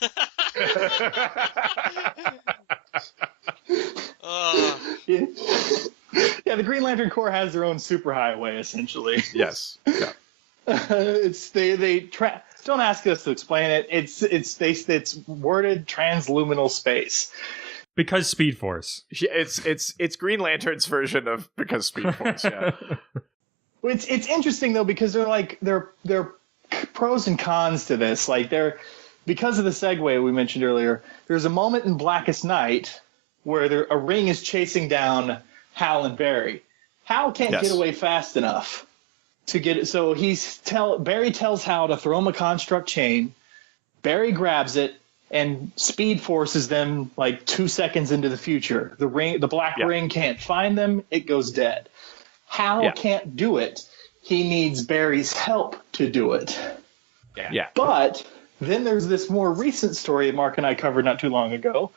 Yeah, the Green Lantern Corps has their own superhighway, essentially. Yes. Yeah. Don't ask us to explain it. It's worded transluminal space. Because Speed Force. Yeah, it's Green Lantern's version of because Speed Force. Yeah. It's interesting though, because they're pros and cons to this. Because of the segue we mentioned earlier, there's a moment in Blackest Night where a ring is chasing down Hal and Barry. Hal can't get away fast enough to get it, so Barry tells Hal to throw him a construct chain. Barry grabs it and speed forces them 2 seconds into the future. The black ring can't find them; it goes dead. Hal can't do it. He needs Barry's help to do it. Yeah. But then there's this more recent story Mark and I covered not too long ago,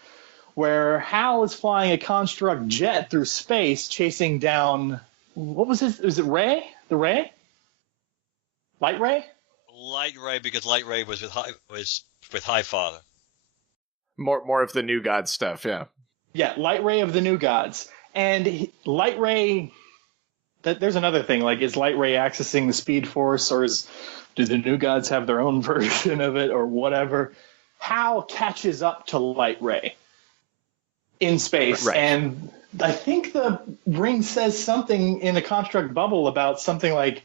where Hal is flying a construct jet through space, chasing down, what was his? Was it Ray? The Ray? Light Ray? Light Ray, because Light Ray was with Highfather. More of the New God stuff. Yeah. Yeah, Light Ray of the New Gods, and Light Ray. There's another thing. Is Light Ray accessing the Speed Force, or do the New Gods have their own version of it, or whatever? Hal catches up to Light Ray in space, and I think the ring says something in the construct bubble about something like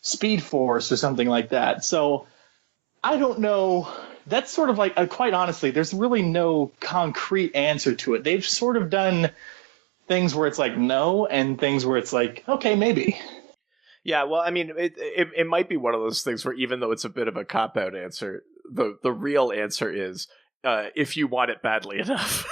Speed Force or something like that. So I don't know. That's sort of quite honestly, there's really no concrete answer to it. They've sort of done things where it's no, and things where it's okay, maybe. Yeah, well, I mean, it might be one of those things where even though it's a bit of a cop-out answer, the real answer is if you want it badly enough.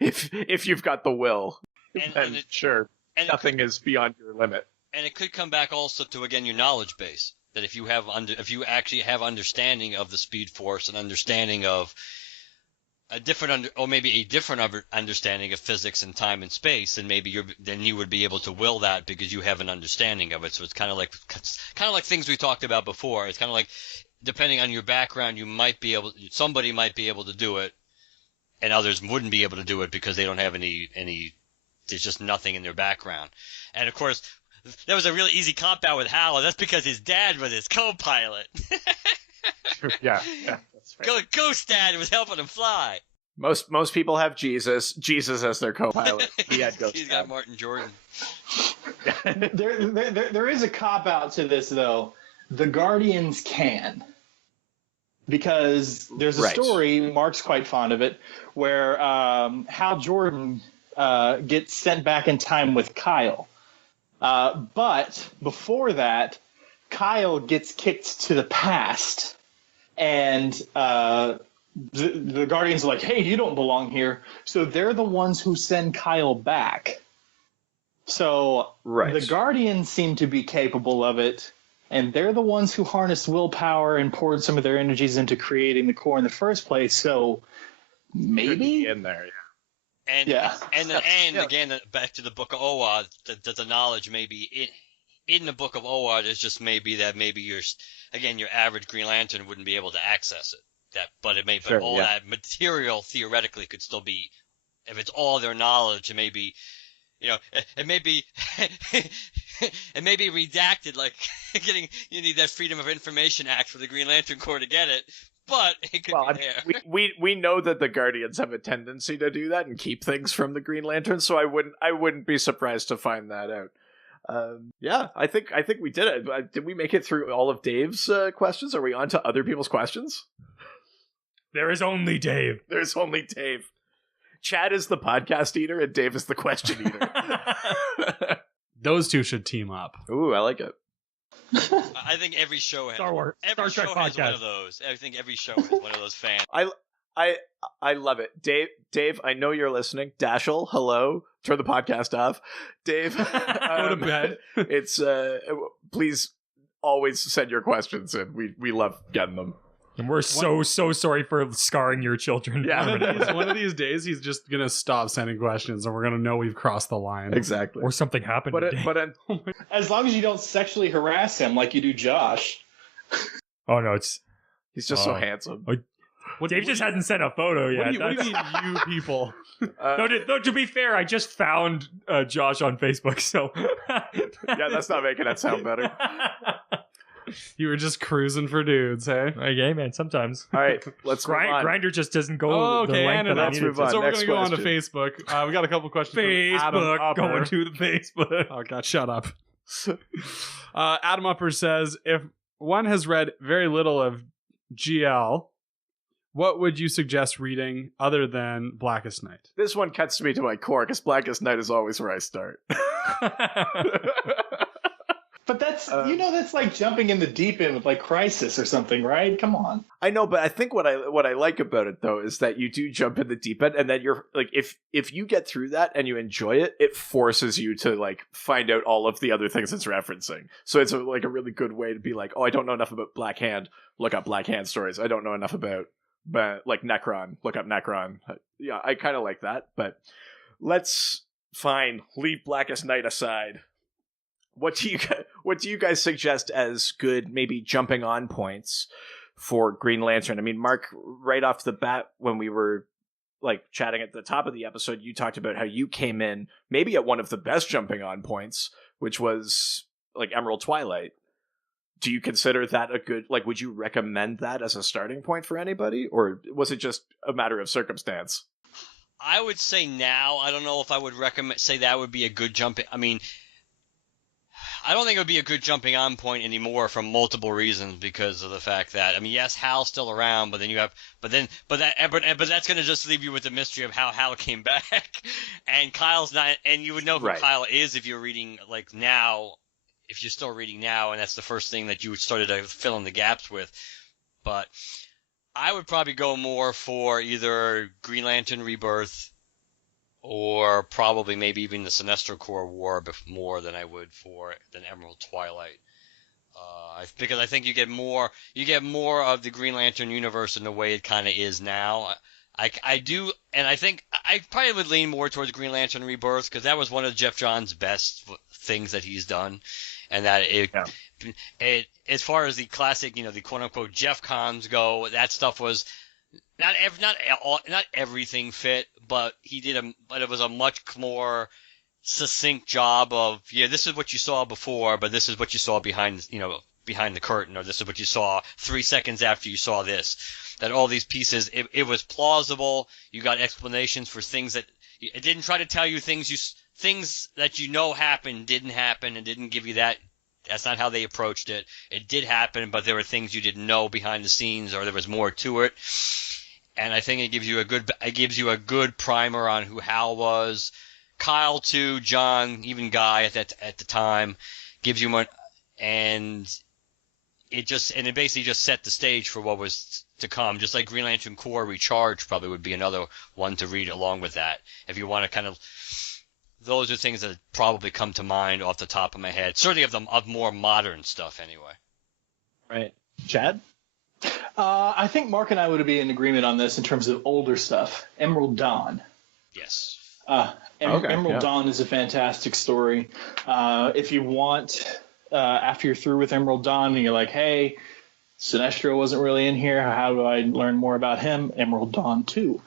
If you've got the will, then sure, nothing is beyond your limit. And it could come back also to, again, your knowledge base. That if you actually have understanding of the Speed Force and understanding of a different understanding of physics and time and space, and maybe then you would be able to will that because you have an understanding of it. So it's kind of like things we talked about before. It's kind of like, depending on your background, somebody might be able to do it, and others wouldn't be able to do it because they don't have any. There's just nothing in their background. And of course, that was a really easy cop out with Hal, and that's because his dad was his co-pilot. Yeah, that's right. Ghost Dad was helping him fly. Most people have Jesus as their co-pilot. He had Ghost He's Dad. got Martin Jordan. There is a cop out to this though. The Guardians can, because there's a story, Mark's quite fond of it, where Hal Jordan gets sent back in time with Kyle. But before that, Kyle gets kicked to the past, and the Guardians are like, "Hey, you don't belong here." So they're the ones who send Kyle back. So the Guardians seem to be capable of it, and they're the ones who harnessed willpower and poured some of their energies into creating the core in the first place. So maybe in there. And again, back to the Book of Oa, the knowledge maybe in the Book of Oa is just maybe your average Green Lantern wouldn't be able to access it. That material theoretically could still be, if it's all their knowledge, it may be, it may be it may be redacted, like you need that Freedom of Information Act for the Green Lantern Corps to get it. But it could be there. We know that the Guardians have a tendency to do that and keep things from the Green Lantern, so I wouldn't be surprised to find that out. I think we did it. Did we make it through all of Dave's questions? Are we on to other people's questions? There is only Dave. There's only Dave. Chad is the podcast eater and Dave is the question eater. Those two should team up. Ooh, I like it. I think every show has one of those. I think every show has one of those fans. I love it. Dave, I know you're listening. Dashel, hello. Turn the podcast off. Dave, go to bed. It's please always send your questions in. We love getting them. And we're so sorry for scarring your children. Yeah. One of these days, he's just going to stop sending questions and we're going to know we've crossed the line. Exactly. Or something happened. As long as you don't sexually harass him like you do Josh. Oh, no, he's just so handsome. Dave just hasn't sent a photo yet. What do you mean, you people? No, to be fair, I just found Josh on Facebook, so... Yeah, that's not making it sound better. You were just cruising for dudes, hey? Okay, man, sometimes. All right, let's move on. Grindr just doesn't go the length that I needed to. So we're going to go on to Facebook. We got a couple questions Facebook, from Adam going Upper. to the Facebook. Oh, God, shut up. Adam Upper says, if one has read very little of GL, what would you suggest reading other than Blackest Night? This one cuts me to my core, because Blackest Night is always where I start. But that's that's like jumping in the deep end with like Crisis or something, right? Come on. I know, but I think what I like about it though is that you do jump in the deep end, and then you're like, if you get through that and you enjoy it, it forces you to like find out all of the other things it's referencing. So it's a really good way to be like, oh, I don't know enough about Black Hand. Look up Black Hand stories. I don't know enough about Necron. Look up Necron. Yeah, I kind of like that. But let's leave Blackest Night aside. What do you guys suggest as good maybe jumping on points for Green Lantern? I mean, Mark, right off the bat when we were like chatting at the top of the episode, you talked about how you came in maybe at one of the best jumping on points, which was like Emerald Twilight. Do you consider that a good, like, would you recommend that as a starting point for anybody, or was it just a matter of circumstance? I would say now, I don't know if I would say that would be a good jumping. I mean, I don't think it would be a good jumping on point anymore for multiple reasons, because of the fact that, I mean, yes, Hal's still around, but that's going to just leave you with the mystery of how Hal came back, and Kyle's not, and you would know who Kyle is if you're reading like now, if you're still reading now, and that's the first thing that you started to fill in the gaps with. But I would probably go more for either Green Lantern Rebirth, or probably maybe even the Sinestro Corps War more than I would than Emerald Twilight. Because I think you get more of the Green Lantern universe in the way it kind of is now. I do, and I think I probably would lean more towards Green Lantern Rebirth, because that was one of Jeff Johns' best things that he's done, and that it as far as the classic, the quote unquote Jeff Cons go, that stuff was not everything fit, but but it was a much more succinct job of, this is what you saw before, but this is what you saw behind the curtain, or this is what you saw 3 seconds after you saw this. That all these pieces, it was plausible. You got explanations for things that it didn't try to tell you things that happened, didn't happen, and didn't give you that. That's not how they approached it. It did happen, but there were things you didn't know behind the scenes, or there was more to it. And I think it gives you a good primer on who Hal was, Kyle to John, even Guy at the time, gives you more, and it basically just set the stage for what was to come. Just like Green Lantern Corps Recharge probably would be another one to read along with that. If you want to kind of, those are things that probably come to mind off the top of my head. Certainly of more modern stuff anyway. Right. Chad? I think Mark and I would be in agreement on this in terms of older stuff. Emerald Dawn. Yes. Emerald Dawn is a fantastic story. If you want, after you're through with Emerald Dawn and you're like, hey, Sinestro wasn't really in here, how do I learn more about him? Emerald Dawn 2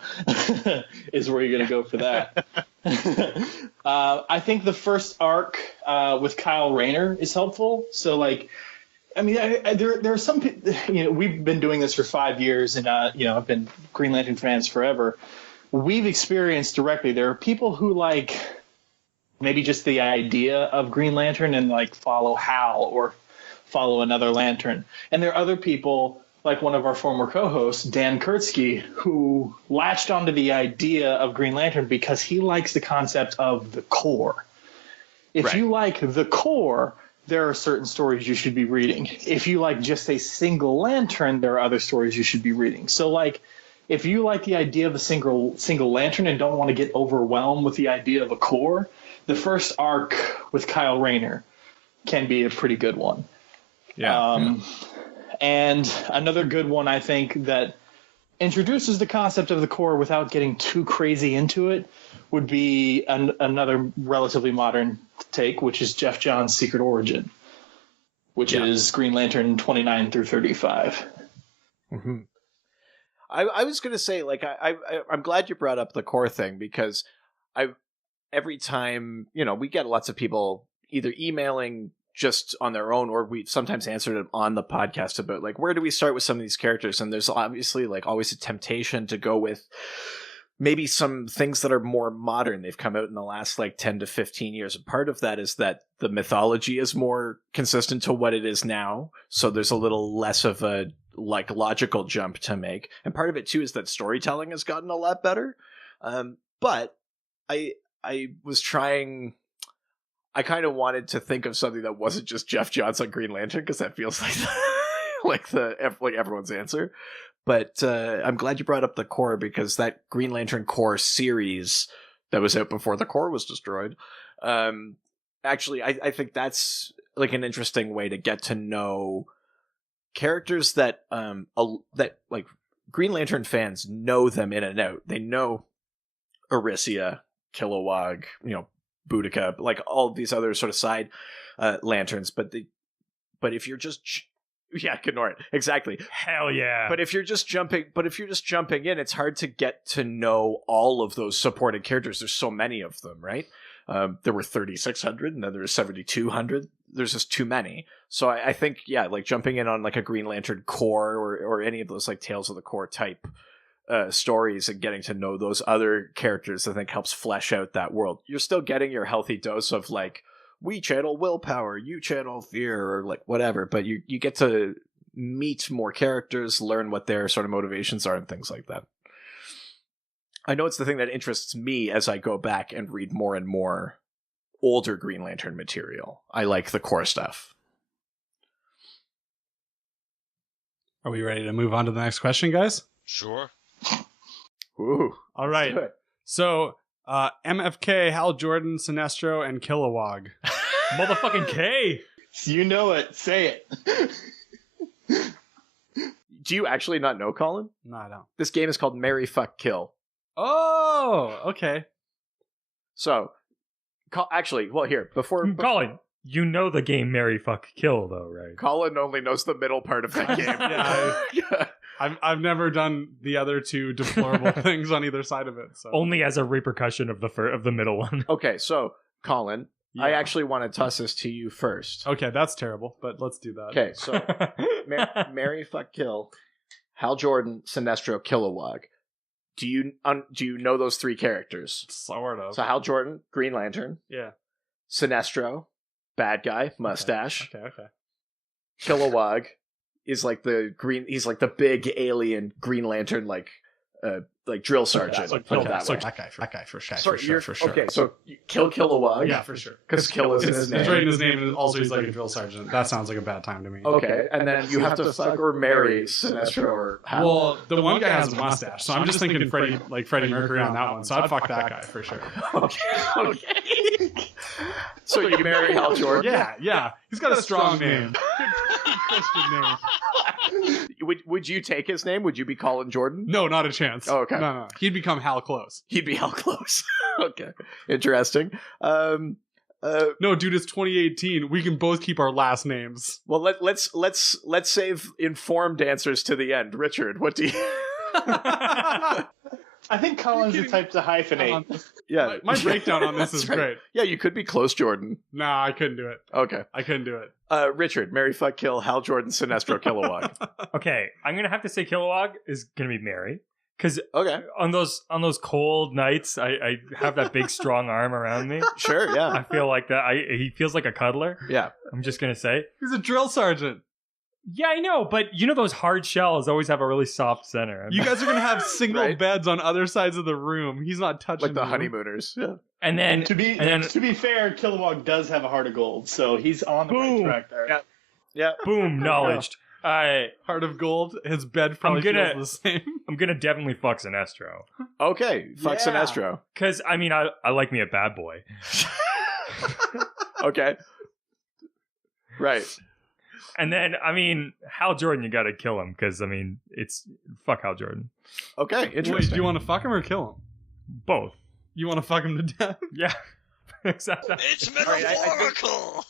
is where you're going to go for that. I think the first arc with Kyle Rayner is helpful. So, like, I mean, there are some people, we've been doing this for 5 years, and, I've been Green Lantern fans forever. We've experienced directly, there are people who like maybe just the idea of Green Lantern and like follow Hal or follow another Lantern. And there are other people, like one of our former co-hosts, Dan Kurtzky, who latched onto the idea of Green Lantern because he likes the concept of the core. If you like the core, there are certain stories you should be reading. If you like just a single Lantern, there are other stories you should be reading. So, like, if you like the idea of a single Lantern and don't want to get overwhelmed with the idea of a core, the first arc with Kyle Rayner can be a pretty good one. And another good one, I think, that introduces the concept of the core without getting too crazy into it would be another relatively modern take, which is Jeff Johns' Secret Origin, which is Green Lantern 29 through 35. Mm-hmm. I was going to say, like, I'm glad you brought up the core thing, because every time, we get lots of people either emailing just on their own, or we sometimes answered it on the podcast about, like, where do we start with some of these characters? And there's obviously, like, always a temptation to go with maybe some things that are more modern. They've come out in the last, like, 10 to 15 years. And part of that is that the mythology is more consistent to what it is now. So there's a little less of a, like, logical jump to make. And part of it too is that storytelling has gotten a lot better. But I kind of wanted to think of something that wasn't just Jeff Johns on Green Lantern, because that feels like like everyone's answer. But I'm glad you brought up the core, because that Green Lantern core series that was out before the core was destroyed. Actually, I think that's like an interesting way to get to know characters that like Green Lantern fans know them in and out. They know Arisia, Kilowog, Boudica, like all these other sort of side lanterns. But if you're just ignore it. Exactly. Hell yeah. But if you're just jumping in, it's hard to get to know all of those supporting characters. There's so many of them, right? There were 3,600, and then there was 7,200. There's just too many. So I think, like jumping in on like a Green Lantern core or any of those like Tales of the Core type stories and getting to know those other characters, I think helps flesh out that world. You're still getting your healthy dose of like, we channel willpower, you channel fear, or like whatever, but you get to meet more characters, learn what their sort of motivations are and things like that. I know it's the thing that interests me as I go back and read more and more older Green Lantern material. I like the core stuff. Are we ready to move on to the next question, guys? Sure. Ooh. All right. So, MFK, Hal Jordan, Sinestro, and Kilowog. Motherfucking K! You know it. Say it. Do you actually not know, Colin? No, I don't. This game is called Marry, Fuck, Kill. Oh, okay. So, actually, well, here, before... Colin, you know the game Marry, Fuck, Kill, though, right? Colin only knows the middle part of that game. I've never done the other two deplorable things on either side of it. So. Only as a repercussion of the middle one. Okay, so, Colin, I actually want to toss this to you first. Okay, that's terrible, but let's do that. Okay, so, Marry, Fuck, Kill, Hal Jordan, Sinestro, Kilowog. Do you know those three characters? Sort of. So Hal Jordan, Green Lantern. Yeah. Sinestro, bad guy, mustache. Okay. Kilowog is like the green. He's like the big alien Green Lantern, like like drill sergeant. So Put it that way. that guy for sure. Sorry, for sure. Okay, so you kill Kilowog. Yeah, for sure. Because Kill is in his name. It's right in his name, and also he's like a drill sergeant. That sounds like a bad time to me. Okay, and then you have to fuck or marry Sinestro or Hal. Well, the one guy has a mustache, so I'm just thinking Freddie Mercury on that one. So I'd fuck that guy for sure. Okay. So you marry Hal Jordan? Yeah. He's got a strong name. Christian name. Would you take his name? Would you be Colin Jordan? No, not a chance. Oh, okay. No. He'd become Hal Close. He'd be Hal Close. Okay. Interesting. No, dude, it's 2018. We can both keep our last names. Well, let's save informed answers to the end. Richard, what do you... I think Colin's the type to hyphenate. Yeah. My breakdown on this is right. great. Yeah, you could be Close Jordan. Nah, I couldn't do it. Okay. I couldn't do it. Richard, marry, fuck, kill, Hal Jordan, Sinestro, Kilowog. Okay, I'm gonna have to say Kilowog is gonna be Mary. Because Okay. on those cold nights, I have that big strong arm around me. Sure, yeah. I feel like that. He feels like a cuddler. Yeah. I'm just gonna say. He's a drill sergeant. Yeah, I know, but you know those hard shells always have a really soft center. You guys are gonna have single Right. beds on other sides of the room. He's not touching Like the them. honeymooners. Yeah. and then To be fair, Kilowog does have a heart of gold, so he's on the right Boom. track there. Yeah. Yeah. boom, knowledged. Heart of gold. His bed probably feels the same. I'm gonna definitely fuck Sinestro. Okay. Fuck Yeah. Sinestro. Because I mean, I like me a bad boy. Okay. Right. And then I mean, Hal Jordan, you gotta kill him because I mean, it's fuck Hal Jordan. Okay. Wait, Interesting. do you want to fuck him or kill him? Both. You want to fuck him to death? Yeah. Exactly. It's right, metaphorical.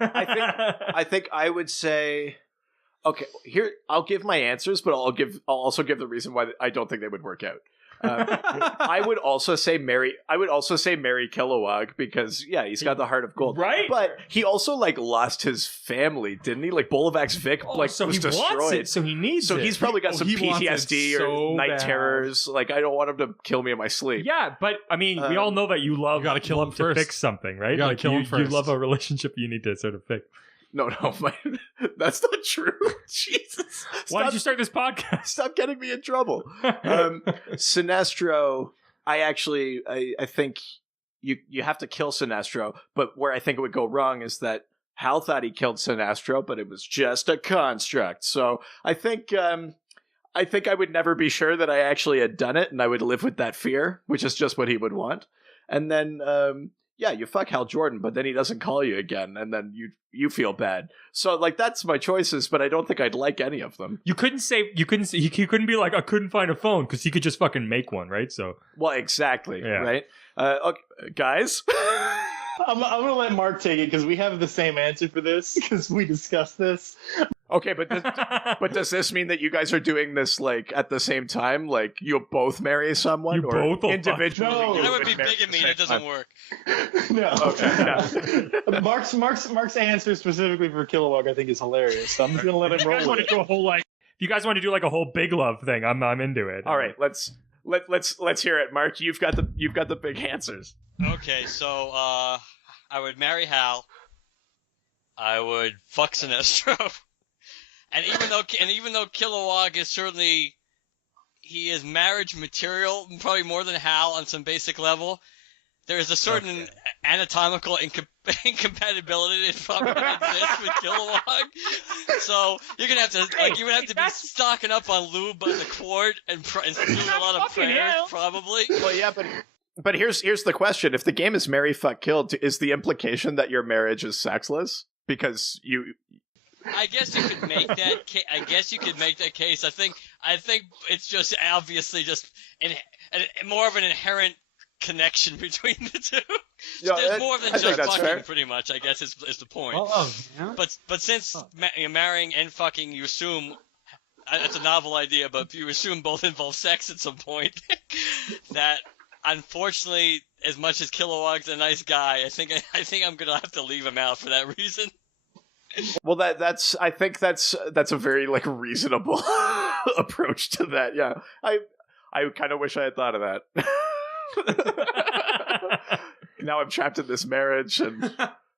I think I would say, okay, here I'll give my answers, but I'll also give the reason why I don't think they would work out. I would also say Mary Kilowog because he's got the heart of gold, Right? But he also like lost his family, didn't he? Like Bolivac's Vic, so was he destroyed. wants it, so he needs So it. he's probably got some he wants it PTSD or so night bad. terrors. Like I don't want him to kill me in my sleep. Yeah, but I mean, we all know that you love. You gotta kill him to first. fix something, right? You gotta kill him You first. love a relationship you need to sort of fix. No, that's not true. Jesus, Why did you start this podcast? Stop getting me in trouble. Sinestro, I think you have to kill Sinestro, but where I think it would go wrong is that Hal thought he killed Sinestro, but it was just a construct. So I think I would never be sure that I actually had done it, and I would live with that fear, which is just what he would want. And then you fuck Hal Jordan, but then he doesn't call you again, and then you feel bad. So like that's my choices, but I don't think I'd like any of them. You couldn't be like I couldn't find a phone because he could just fucking make one, right? So Well, exactly, Yeah. right? Okay, guys. I'm going to let Mark take it because we have the same answer for this because we discussed this. Okay, but does this mean that you guys are doing this like at the same time? Like you'll both marry someone, You or both will fuck. individually? No. you That would be marry bigamy. at That the same doesn't time? work. Okay, no. Mark's answer specifically for Kilowog I think is hilarious. So I'm just going to let him roll with it. If you guys want to do like a whole big love thing, I'm into it. All right, let's hear it, Mark. You've got the big answers. Okay, so I would marry Hal. I would fuck Sinestro. And even though Kilowog is certainly he is marriage material, probably more than Hal on some basic level, there is a certain anatomical incompatibility that probably exists with Kilowog. So you're gonna have to you would have to be stocking up on lube by the quart and doing a lot of prayers, probably. Well, yeah, but here's the question: if the game is marry, fuck, kill, is the implication that your marriage is sexless because you? I guess you could make that. Case. I think it's just obviously just more of an inherent connection between the two. Yeah, There's more than I think just that's fucking, fair. pretty much. I guess is the point. Yeah. But since you're marrying and fucking, you assume it's a novel idea, but you assume both involve sex at some point. That unfortunately, as much as Kilowog's a nice guy, I think I'm gonna have to leave him out for that reason. Well, that's I think that's a very like reasonable approach to that. Yeah, I kind of wish I had thought of that. Now I'm trapped in this marriage, and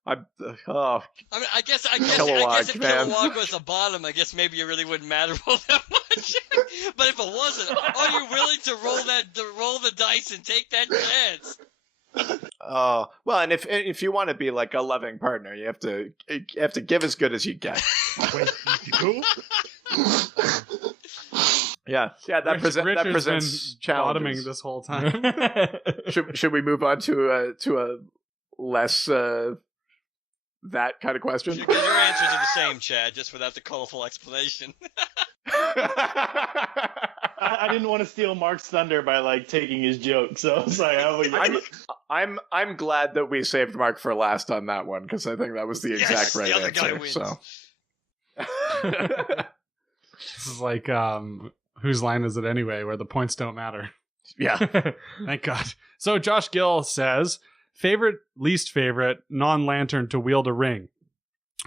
I'm I mean, I guess if Kilowog, man. Kilowog was the bottom, I guess maybe it really wouldn't matter all that much. But if it wasn't, are you willing to roll the dice and take that chance? Oh, well, and if you want to be like a loving partner, you have to give as good as you get. Wait, you? Yeah. That presents been bottoming challenges. this whole time. Should we move on to a less that kind of question? Because your answers are the same, Chad, just without the colorful explanation. I didn't want to steal Mark's thunder by like taking his joke, so I was like, I'm glad that we saved Mark for last on that one because I think that was the exact right the other answer. guy wins. So. This is like whose line is it anyway, where the points don't matter. Yeah. Thank God. So Josh Gill says, favorite, least favorite, non-lantern to wield a ring.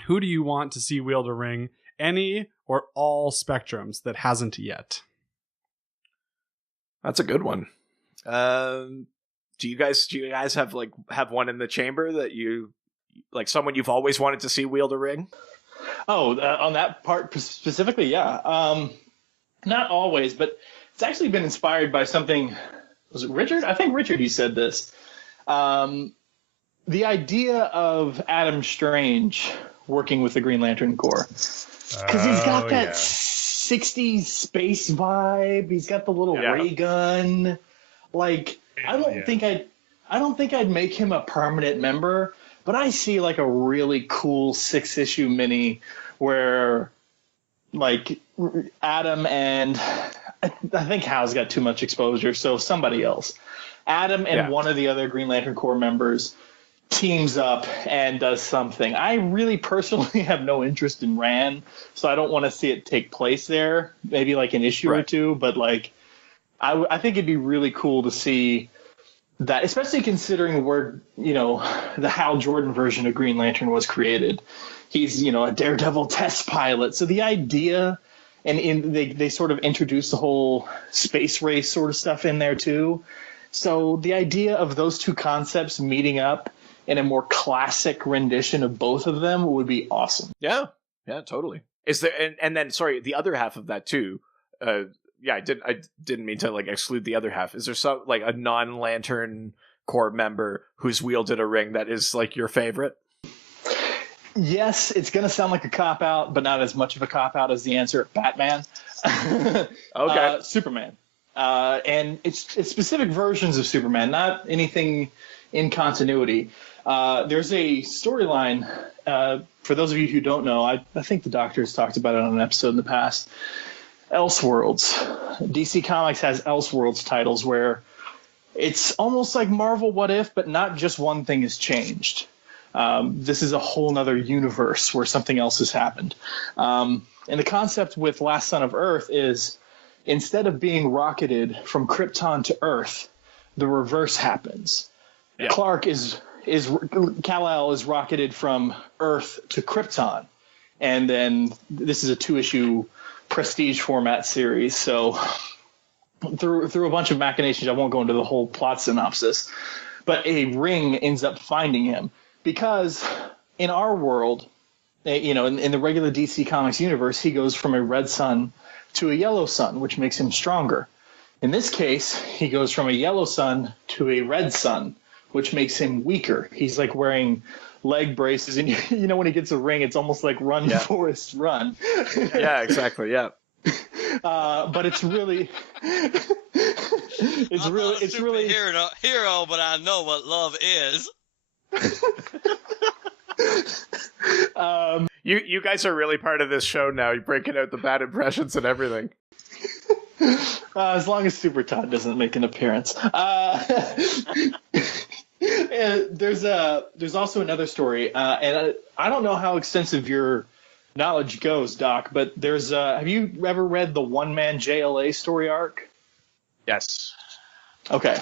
Who do you want to see wield a ring? Any or all spectrums that hasn't yet? That's a good one. Do you guys have one in the chamber that you like, someone you've always wanted to see wield a ring? Oh, on that part specifically, yeah. Not always, but it's actually been inspired by something. Was it Richard? I think Richard, you said this. The idea of Adam Strange working with the Green Lantern Corps. Because he's got that 60s space vibe. He's got the little ray gun. Like, I don't think I'd make him a permanent member, but I see like a really cool 6-issue mini where like Adam and I think Hal's got too much exposure, so somebody else. Adam and one of the other Green Lantern Corps members teams up and does something. I really personally have no interest in Ran, so I don't want to see it take place there. Maybe like an issue or two, but like I think it'd be really cool to see that, especially considering where, the Hal Jordan version of Green Lantern was created. He's, a Daredevil test pilot. So the idea, and they sort of introduced the whole space race sort of stuff in there too. So the idea of those two concepts meeting up in a more classic rendition of both of them would be awesome. Yeah, totally. Is there and then sorry, the other half of that too. I didn't mean to like exclude the other half. Is there some like a non-Lantern Corps member who's wielded a ring that is like your favorite? Yes, it's going to sound like a cop-out, but not as much of a cop-out as the answer. Batman. Okay. Superman. And it's specific versions of Superman, not anything in continuity. There's a storyline, for those of you who don't know, I think the Doctor has talked about it on an episode in the past, Elseworlds. DC Comics has Elseworlds titles where it's almost like Marvel What If, but not just one thing has changed. This is a whole nother universe where something else has happened. And the concept with Last Son of Earth is instead of being rocketed from Krypton to Earth, the reverse happens. Yeah. Kal-El is rocketed from Earth to Krypton. And then this is a 2-issue prestige format series. So through a bunch of machinations, I won't go into the whole plot synopsis, but a ring ends up finding him. Because in our world, in the regular DC Comics universe, he goes from a red sun to a yellow sun, which makes him stronger. In this case, he goes from a yellow sun to a red sun, which makes him weaker. He's like wearing leg braces, and when he gets a ring, it's almost like Run, Forrest, Run. Yeah, exactly. Yeah. But it's really, I'm not a hero, but I know what love is. You guys are really part of this show now. You're breaking out the bad impressions and everything. As long as Super Todd doesn't make an appearance. There's also another story, and I don't know how extensive your knowledge goes, Doc, but there's have you ever read the one-man JLA story arc? Yes. Okay.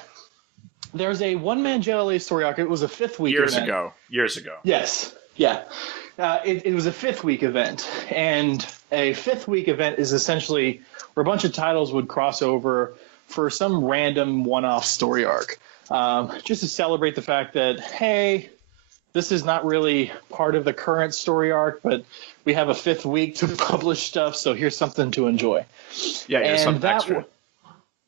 There's a one-man JLA story arc. It was a 5th week event. Years ago. Yes. Yeah. It was a 5th week event, and a 5th week event is essentially where a bunch of titles would cross over for some random one-off story arc, just to celebrate the fact that, hey, This is not really part of the current story arc, but we have a 5th week to publish stuff, so here's something to enjoy. Yeah, here's And something extra.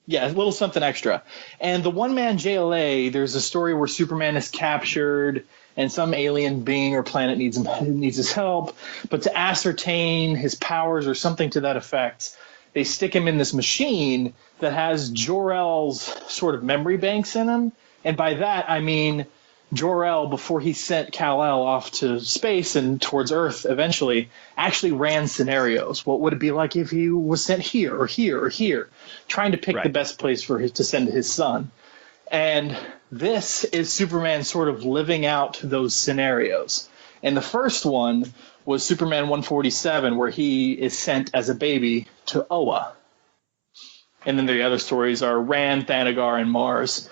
Yeah, a little something extra. And the one-man JLA, there's a story where Superman is captured and some alien being or planet needs his help. But to ascertain his powers or something to that effect, they stick him in this machine that has Jor-El's sort of memory banks in him. And by that, I mean Jor-El, before he sent Kal-El off to space and towards Earth eventually, actually ran scenarios. What would it be like if he was sent here or here or here, trying to pick the best place to send his son. And this is Superman sort of living out those scenarios. And the first one was Superman 147, where he is sent as a baby to Oa. And then the other stories are Ran, Thanagar, and Mars.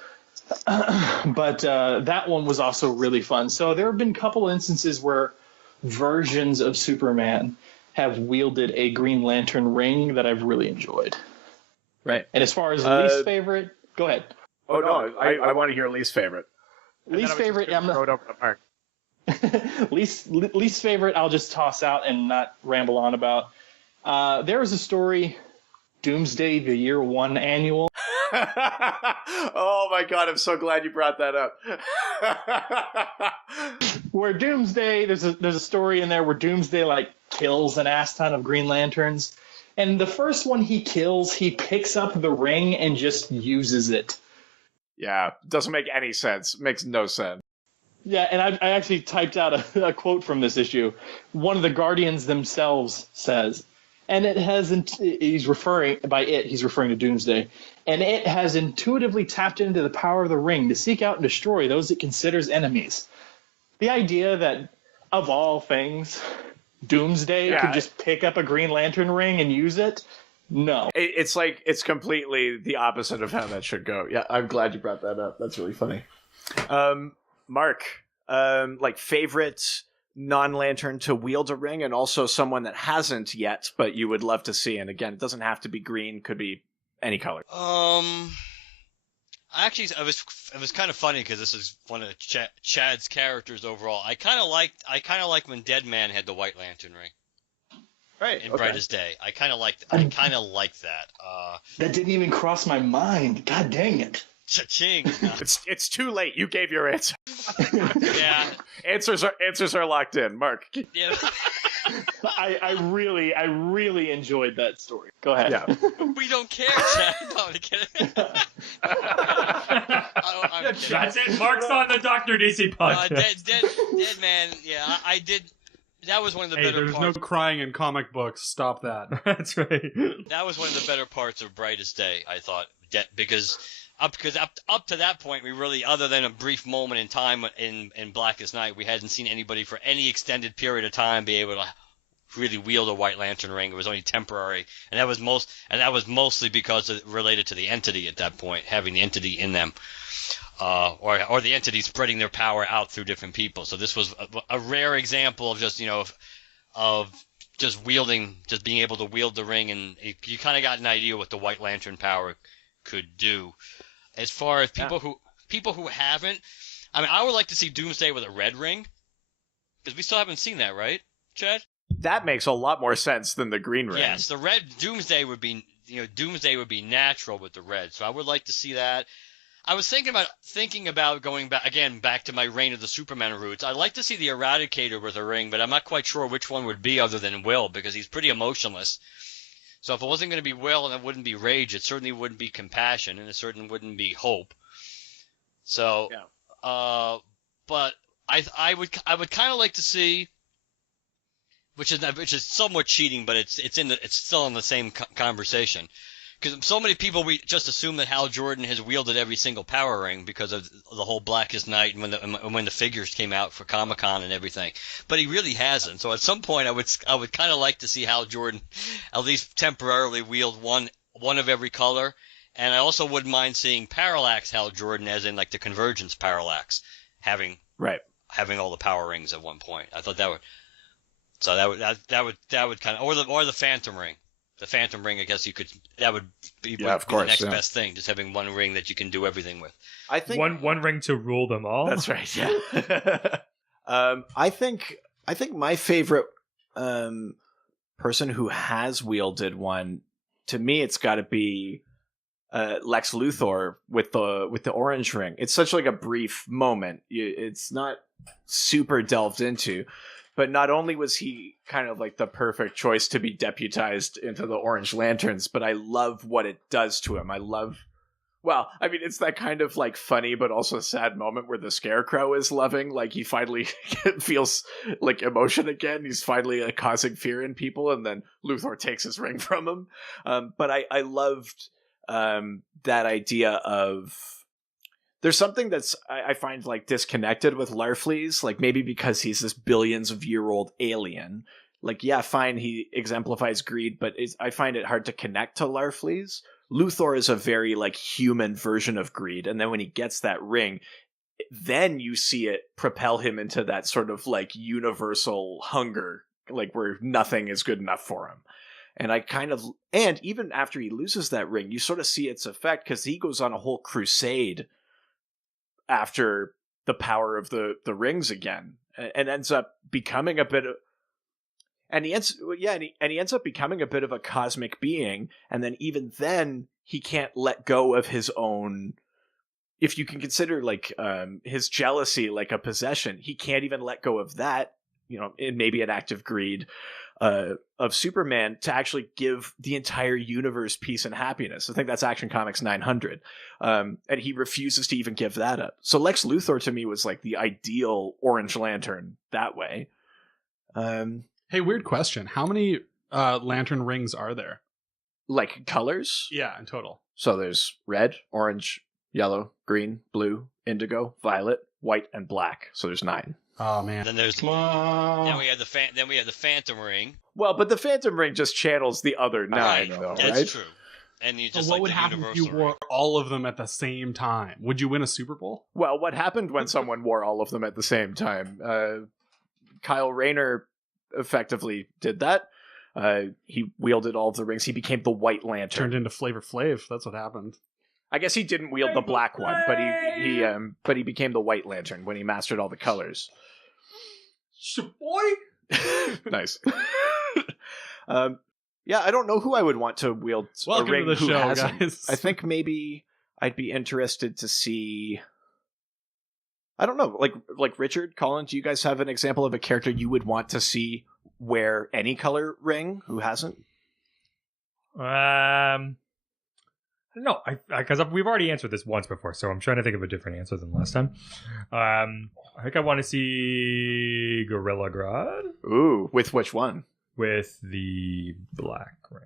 But that one was also really fun. So there have been a couple instances where versions of Superman have wielded a Green Lantern ring that I've really enjoyed. Right. And as far as least favorite, go ahead. Oh, no, I want to hear least favorite. Least favorite, I'm throw it over to Mark. least favorite, I'll just toss out and not ramble on about. There was a story, Doomsday, the Year One annual. Oh my god, I'm so glad you brought that up. Where Doomsday, there's a story in there where Doomsday like kills an ass ton of Green Lanterns, and the first one he kills, he picks up the ring and just uses it. Yeah, doesn't make any sense. Makes no sense. Yeah, and I actually typed out a quote from this issue. One of the Guardians themselves says, and he's referring to Doomsday, and it has intuitively tapped into the power of the ring to seek out and destroy those it considers enemies. The idea that, of all things, Doomsday could just pick up a Green Lantern ring and use it, no. It's like, it's completely the opposite of how that should go. Yeah, I'm glad you brought that up. That's really funny. Mark, like favorite non-lantern to wield a ring, and also someone that hasn't yet, but you would love to see. And again, it doesn't have to be green; could be any color. Actually, it was kind of funny because this is one of Chad's characters overall. I kind of like when Dead Man had the White Lantern ring. Right. In Brightest Day, I kind of like that. That didn't even cross my mind. God dang it! Cha-ching! It's too late. You gave your answer. Yeah. Answers are locked in. Mark. Yeah. I really enjoyed that story. Go ahead. Yeah. We don't care, Chad. No, I'm kidding. I'm kidding. That's it. Mark's on the Dr. DC podcast. Dead Man. Yeah, I did. That was one of the better there's parts. no crying in comic books. Stop that. That's right. That was one of the better parts of Brightest Day, I thought, because up to that point, we really, other than a brief moment in time in Blackest Night, we hadn't seen anybody for any extended period of time be able to really wield a White Lantern ring. It was only temporary, and that was mostly because it related to the entity at that point, having the entity in them. Or the entity spreading their power out through different people. So this was a rare example of just, of just being able to wield the ring, and you kind of got an idea what the White Lantern power could do. As far as people who haven't, I mean, I would like to see Doomsday with a red ring, because we still haven't seen that, right, Chad? That makes a lot more sense than the green ring. Yes, the red Doomsday would be natural with the red. So I would like to see that. I was thinking about going back to my Reign of the Superman roots. I'd like to see the Eradicator with a ring, but I'm not quite sure which one would be other than Will, because he's pretty emotionless. So if it wasn't going to be Will and it wouldn't be Rage, it certainly wouldn't be Compassion, and it certainly wouldn't be Hope. So, yeah. But I would kind of like to see, which is somewhat cheating, but it's still in the same conversation. Because so many people, we just assume that Hal Jordan has wielded every single power ring because of the whole Blackest Night and when the figures came out for Comic-Con and everything. But he really hasn't. So at some point, I would kind of like to see Hal Jordan at least temporarily wield one of every color. And I also wouldn't mind seeing Parallax Hal Jordan, as in like the Convergence Parallax, having all the power rings at one point. I thought that would. So that would kind of, or the Phantom ring. The Phantom ring, I guess you could. That would be, the next best thing, just having one ring that you can do everything with. I think one ring to rule them all. That's right. Yeah. I think my favorite person who has wielded one, to me, it's got to be Lex Luthor with the orange ring. It's such like a brief moment. It's not super delved into, but not only was he kind of like the perfect choice to be deputized into the Orange Lanterns, but I love what it does to him. Well, I mean, it's that kind of like funny but also sad moment where the Scarecrow is loving, like he finally feels like emotion again. He's finally causing fear in people, and then Luthor takes his ring from him. But I loved that idea of there's something that's I find like disconnected with Larfleeze, like maybe because he's this billions of year old alien. Like, yeah, fine, he exemplifies greed, but I find it hard to connect to Larfleeze. Luthor is a very like human version of greed, and then when he gets that ring, then you see it propel him into that sort of like universal hunger, like where nothing is good enough for him. And even after he loses that ring, you sort of see its effect because he goes on a whole crusade after the power of the rings again, and ends up becoming a bit of. And he ends up becoming a bit of a cosmic being, and then even then he can't let go of his own. If you can consider like his jealousy like a possession, he can't even let go of that. You know, in maybe an act of greed of Superman to actually give the entire universe peace and happiness. I think that's Action Comics 900, and he refuses to even give that up. So Lex Luthor to me was like the ideal Orange Lantern that way. Hey, weird question. How many lantern rings are there? Like colors? Yeah, in total. So there's red, orange, yellow, green, blue, indigo, violet, white, and black. So there's 9. Oh man. Then there's then we have the Phantom Ring. Well, but the Phantom Ring just channels the other 9, though, right? That's true. And you just what would happen if you wore all of them at the same time? Would you win a Super Bowl? Well, what happened when someone wore all of them at the same time? Kyle Rayner effectively did that. He wielded all of the rings. He became the White Lantern. Turned into Flavor Flav. That's what happened. I guess he didn't wield the black one, but he became the White Lantern when he mastered all the colors. Boy. Nice. Yeah, I don't know who I would want to wield Welcome a ring to the who show, hasn't. guys. I think maybe I'd be interested to see. I don't know, like Richard, Colin. Do you guys have an example of a character you would want to see wear any color ring who hasn't? I don't know, because we've already answered this once before, so I'm trying to think of a different answer than last time. I think I want to see Gorilla Grodd. Ooh, with which one? With the black ring.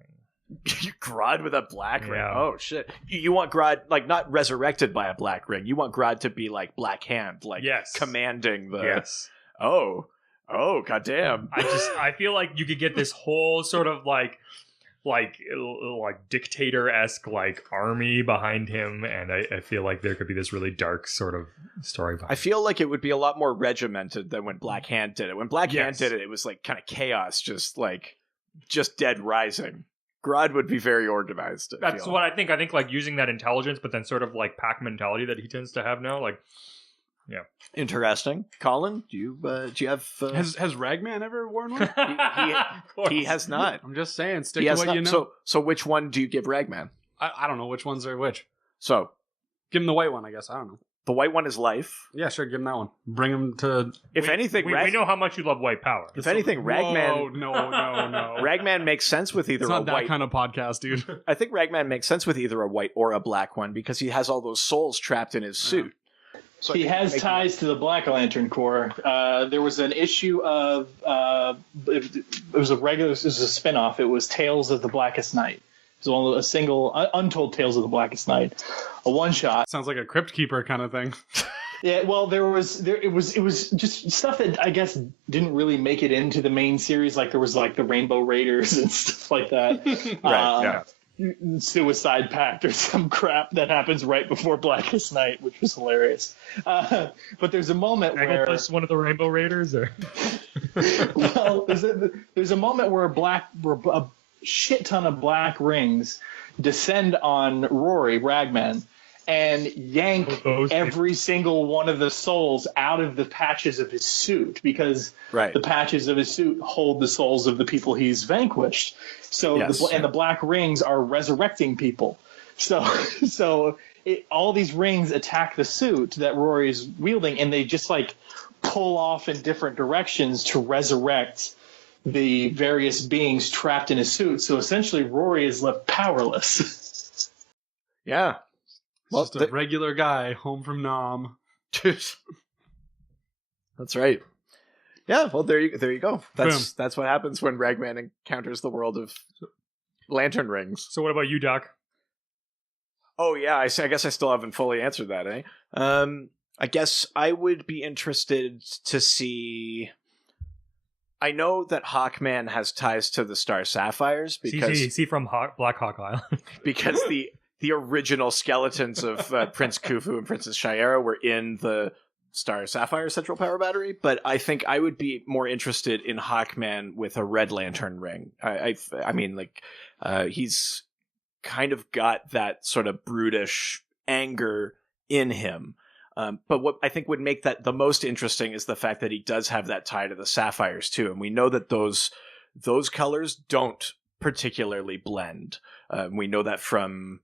Grodd with a black ring. Yeah. Oh shit! You want Grodd like not resurrected by a black ring. You want Grodd to be like Black Hand, like yes, commanding the. Yes. Oh, goddamn! I feel like you could get this whole sort of like dictator-esque like army behind him, and I feel like there could be this really dark sort of story behind I feel like it would be a lot more regimented than when Black Hand did it. When Black Hand Yes. did it, it was like kind of chaos, just dead rising. Grodd would be very organized. That's what I think. I think like using that intelligence, but then sort of like pack mentality that he tends to have now. Like, yeah, Interesting. Colin, do you have? Has Ragman ever worn one? He has not. I'm just saying, stick He to has what not. you know. So which one do you give Ragman? I don't know which ones are which. So Give him the white one, I guess. I don't know. the white one is life. Yeah, sure, give him that one. Bring him to... If anything, we know how much you love white power. If anything, Ragman. No. Ragman makes sense with either It's a not that white. kind of podcast, dude. I think Ragman makes sense with either a white or a black one because he has all those souls trapped in his suit. So He has ties to the Black Lantern Corps. There was an issue of it was a spinoff. It was Tales of the Blackest Night. It was a single Untold Tales of the Blackest Night, a one shot. Sounds like a Crypt Keeper kind of thing. Yeah, well, it was just stuff that I guess didn't really make it into the main series. Like there was like the Rainbow Raiders and stuff like that. Right. Suicide Pact or some crap that happens right before Blackest Night, which was hilarious. But there's a moment where one of the Rainbow Raiders, or well, there's a moment where a shit ton of black rings descend on Rory Ragman, and yank every single one of the souls out of the patches of his suit, because Right. the patches of his suit hold the souls of the people he's vanquished. So and the black rings are resurrecting people. So all these rings attack the suit that Rory is wielding, and they just like pull off in different directions to resurrect the various beings trapped in his suit. So essentially, Rory is left powerless. Yeah. Well, just a regular guy home from Nam. That's right. Yeah, well, there you go. Boom. That's what happens when Ragman encounters the world of lantern rings. So what about you, Doc? Oh, yeah, I guess I still haven't fully answered that, eh? I guess I would be interested to see... I know that Hawkman has ties to the Star Sapphires because... See from Black Hawk Island. because the original skeletons of Prince Khufu and Princess Shayera were in the Star Sapphire Central Power Battery, but I think I would be more interested in Hawkman with a Red Lantern ring. I mean, like, he's kind of got that sort of brutish anger in him. But what I think would make that the most interesting is the fact that he does have that tie to the Sapphires too, and we know that those colors don't particularly blend. We know that from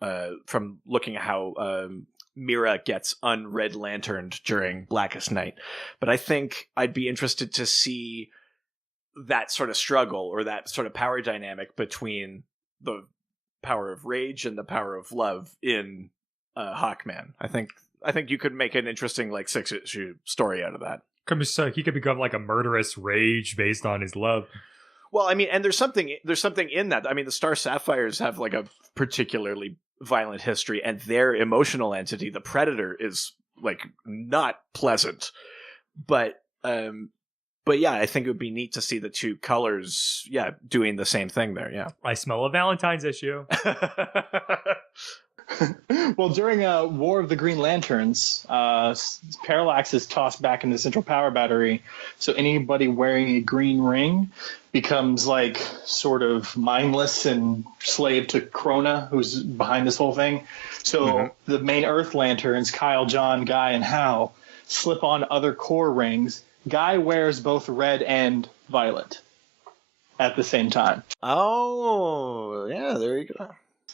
looking at how Mira gets unred lanterned during Blackest Night. But I think I'd be interested to see that sort of struggle or that sort of power dynamic between the power of rage and the power of love in Hawkman. I think you could make an interesting like 6-issue story out of that. He could become like a murderous rage based on his love. Well, I mean, and there's something in that. I mean, the Star Sapphires have like a particularly violent history, and their emotional entity, the Predator, is like not pleasant. But yeah, I think it would be neat to see the two colors, doing the same thing there. Yeah, I smell a Valentine's issue. Well, during War of the Green Lanterns, Parallax is tossed back into the Central Power Battery, so anybody wearing a green ring becomes like sort of mindless and slave to Krona, who's behind this whole thing. So the main Earth Lanterns, Kyle, John, Guy, and Hal, slip on other core rings. Guy wears both red and violet at the same time. Oh, yeah, there you go.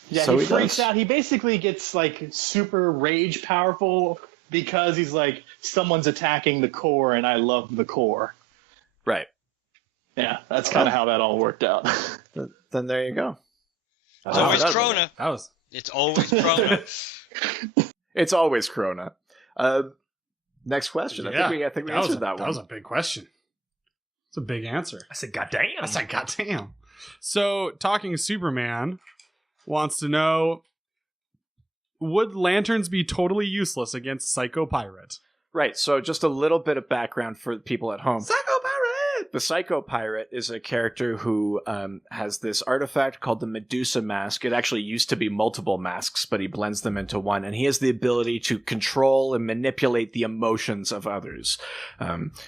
Yeah, so he freaks out. He basically gets like super rage powerful because he's like, someone's attacking the core and I love the core. Right. Yeah, that's kind of how that all worked out. Then there you go. It's always Krona. It's always Krona. It's always Krona. Next question. Yeah, I think we answered that one. That was a big question. It's a big answer. I said, goddamn. So, Talking Superman wants to know, would lanterns be totally useless against Psycho Pirate? Right, so just a little bit of background for the people at home. Psycho Pirate! The Psycho Pirate is a character who has this artifact called the Medusa Mask. It actually used to be multiple masks, but he blends them into one, and he has the ability to control and manipulate the emotions of others.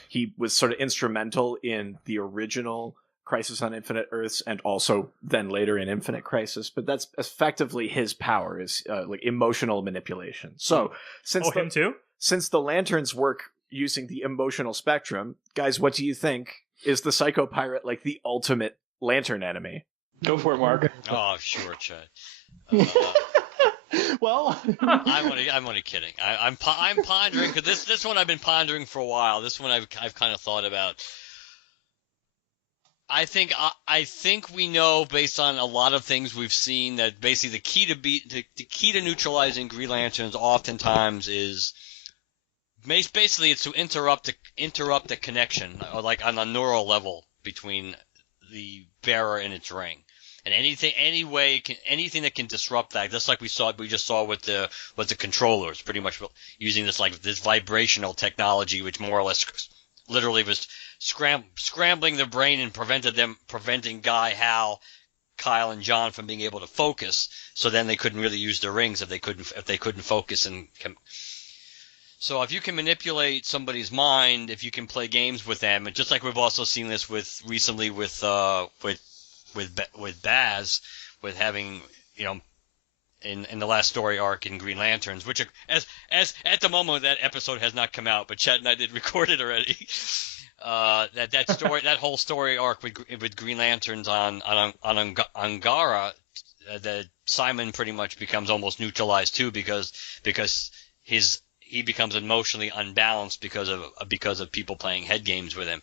He was sort of instrumental in the original Crisis on Infinite Earths, and also then later in Infinite Crisis, but that's effectively his power, is like emotional manipulation. So him too? Since the lanterns work using the emotional spectrum, guys, what do you think? Is the Psycho Pirate like the ultimate lantern enemy? Go for it, Mark. Oh, sure, Chad. Well, I'm only kidding. I'm pondering, because this one I've been pondering for a while. This one I've kind of thought about. I think we know, based on a lot of things we've seen, that basically the key to neutralizing Green Lanterns oftentimes is basically it's to interrupt the connection, or like on a neural level, between the bearer and its ring, and anything that can disrupt that, just like we just saw with the controllers, pretty much using this vibrational technology, which more or less literally was scrambling their brain and preventing Guy, Hal, Kyle, and John from being able to focus. So then they couldn't really use their rings if they couldn't focus. So if you can manipulate somebody's mind, if you can play games with them, and just like we've also seen this recently with Baz, with having in the last story arc in Green Lanterns, which as at the moment that episode has not come out, but Chad and I did record it already. That whole story arc with Green Lanterns on Angara, that Simon pretty much becomes almost neutralized too because he becomes emotionally unbalanced because of people playing head games with him.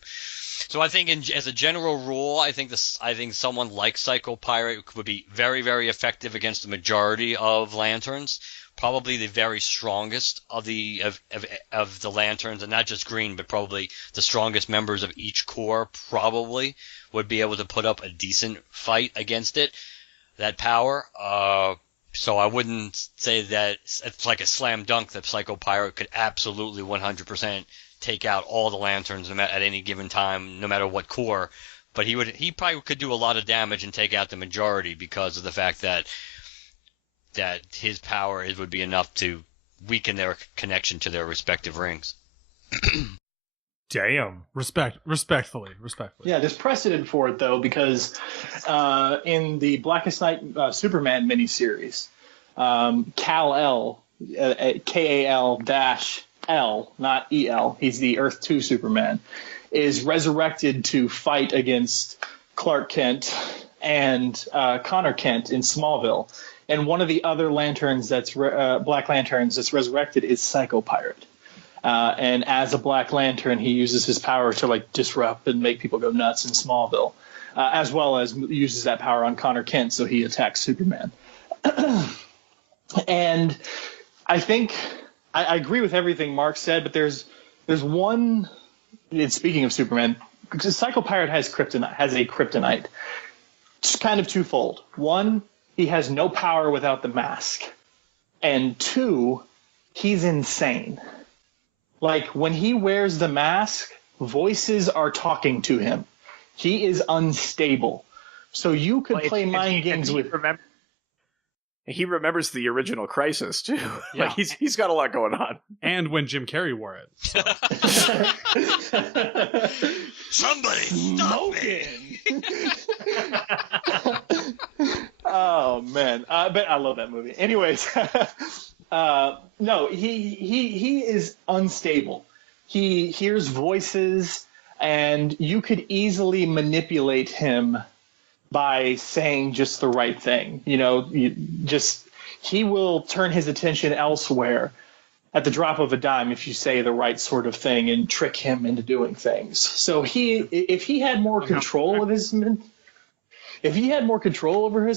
So I think as a general rule, I think someone like Psycho Pirate would be very, very effective against the majority of Lanterns. Probably the very strongest of the Lanterns, and not just Green, but probably the strongest members of each corps probably would be able to put up a decent fight against that power. So I wouldn't say that it's like a slam dunk that Psycho Pirate could absolutely 100% take out all the Lanterns at any given time, no matter what corps. But he probably could do a lot of damage and take out the majority because of the fact that his power would be enough to weaken their connection to their respective rings. Damn. Respectfully. Yeah, there's precedent for it though, because in the Blackest Night Superman miniseries, Kal-El, Kal-L, not El, he's the Earth 2 Superman, is resurrected to fight against Clark Kent and Connor Kent in Smallville. And one of the other lanterns Black Lanterns that's resurrected is Psycho Pirate. And as a Black Lantern, he uses his power to like disrupt and make people go nuts in Smallville, as well as uses that power on Connor Kent, so he attacks Superman. And I think I agree with everything Mark said, but there's one. And speaking of Superman, Psycho Pirate has a kryptonite. It's kind of twofold. One, he has no power without the mask, and two, he's insane. Like, when he wears the mask, voices are talking to him. He is unstable. So you could play mind games with... He remembers the original Crisis, too. Yeah. Like, he's got a lot going on. And when Jim Carrey wore it. So. Somebody stop me! Oh, man. But I love that movie. Anyways... no, he is unstable. He hears voices, and you could easily manipulate him by saying just the right thing. You know, he will turn his attention elsewhere at the drop of a dime if you say the right sort of thing and trick him into doing things. So if he had more control of his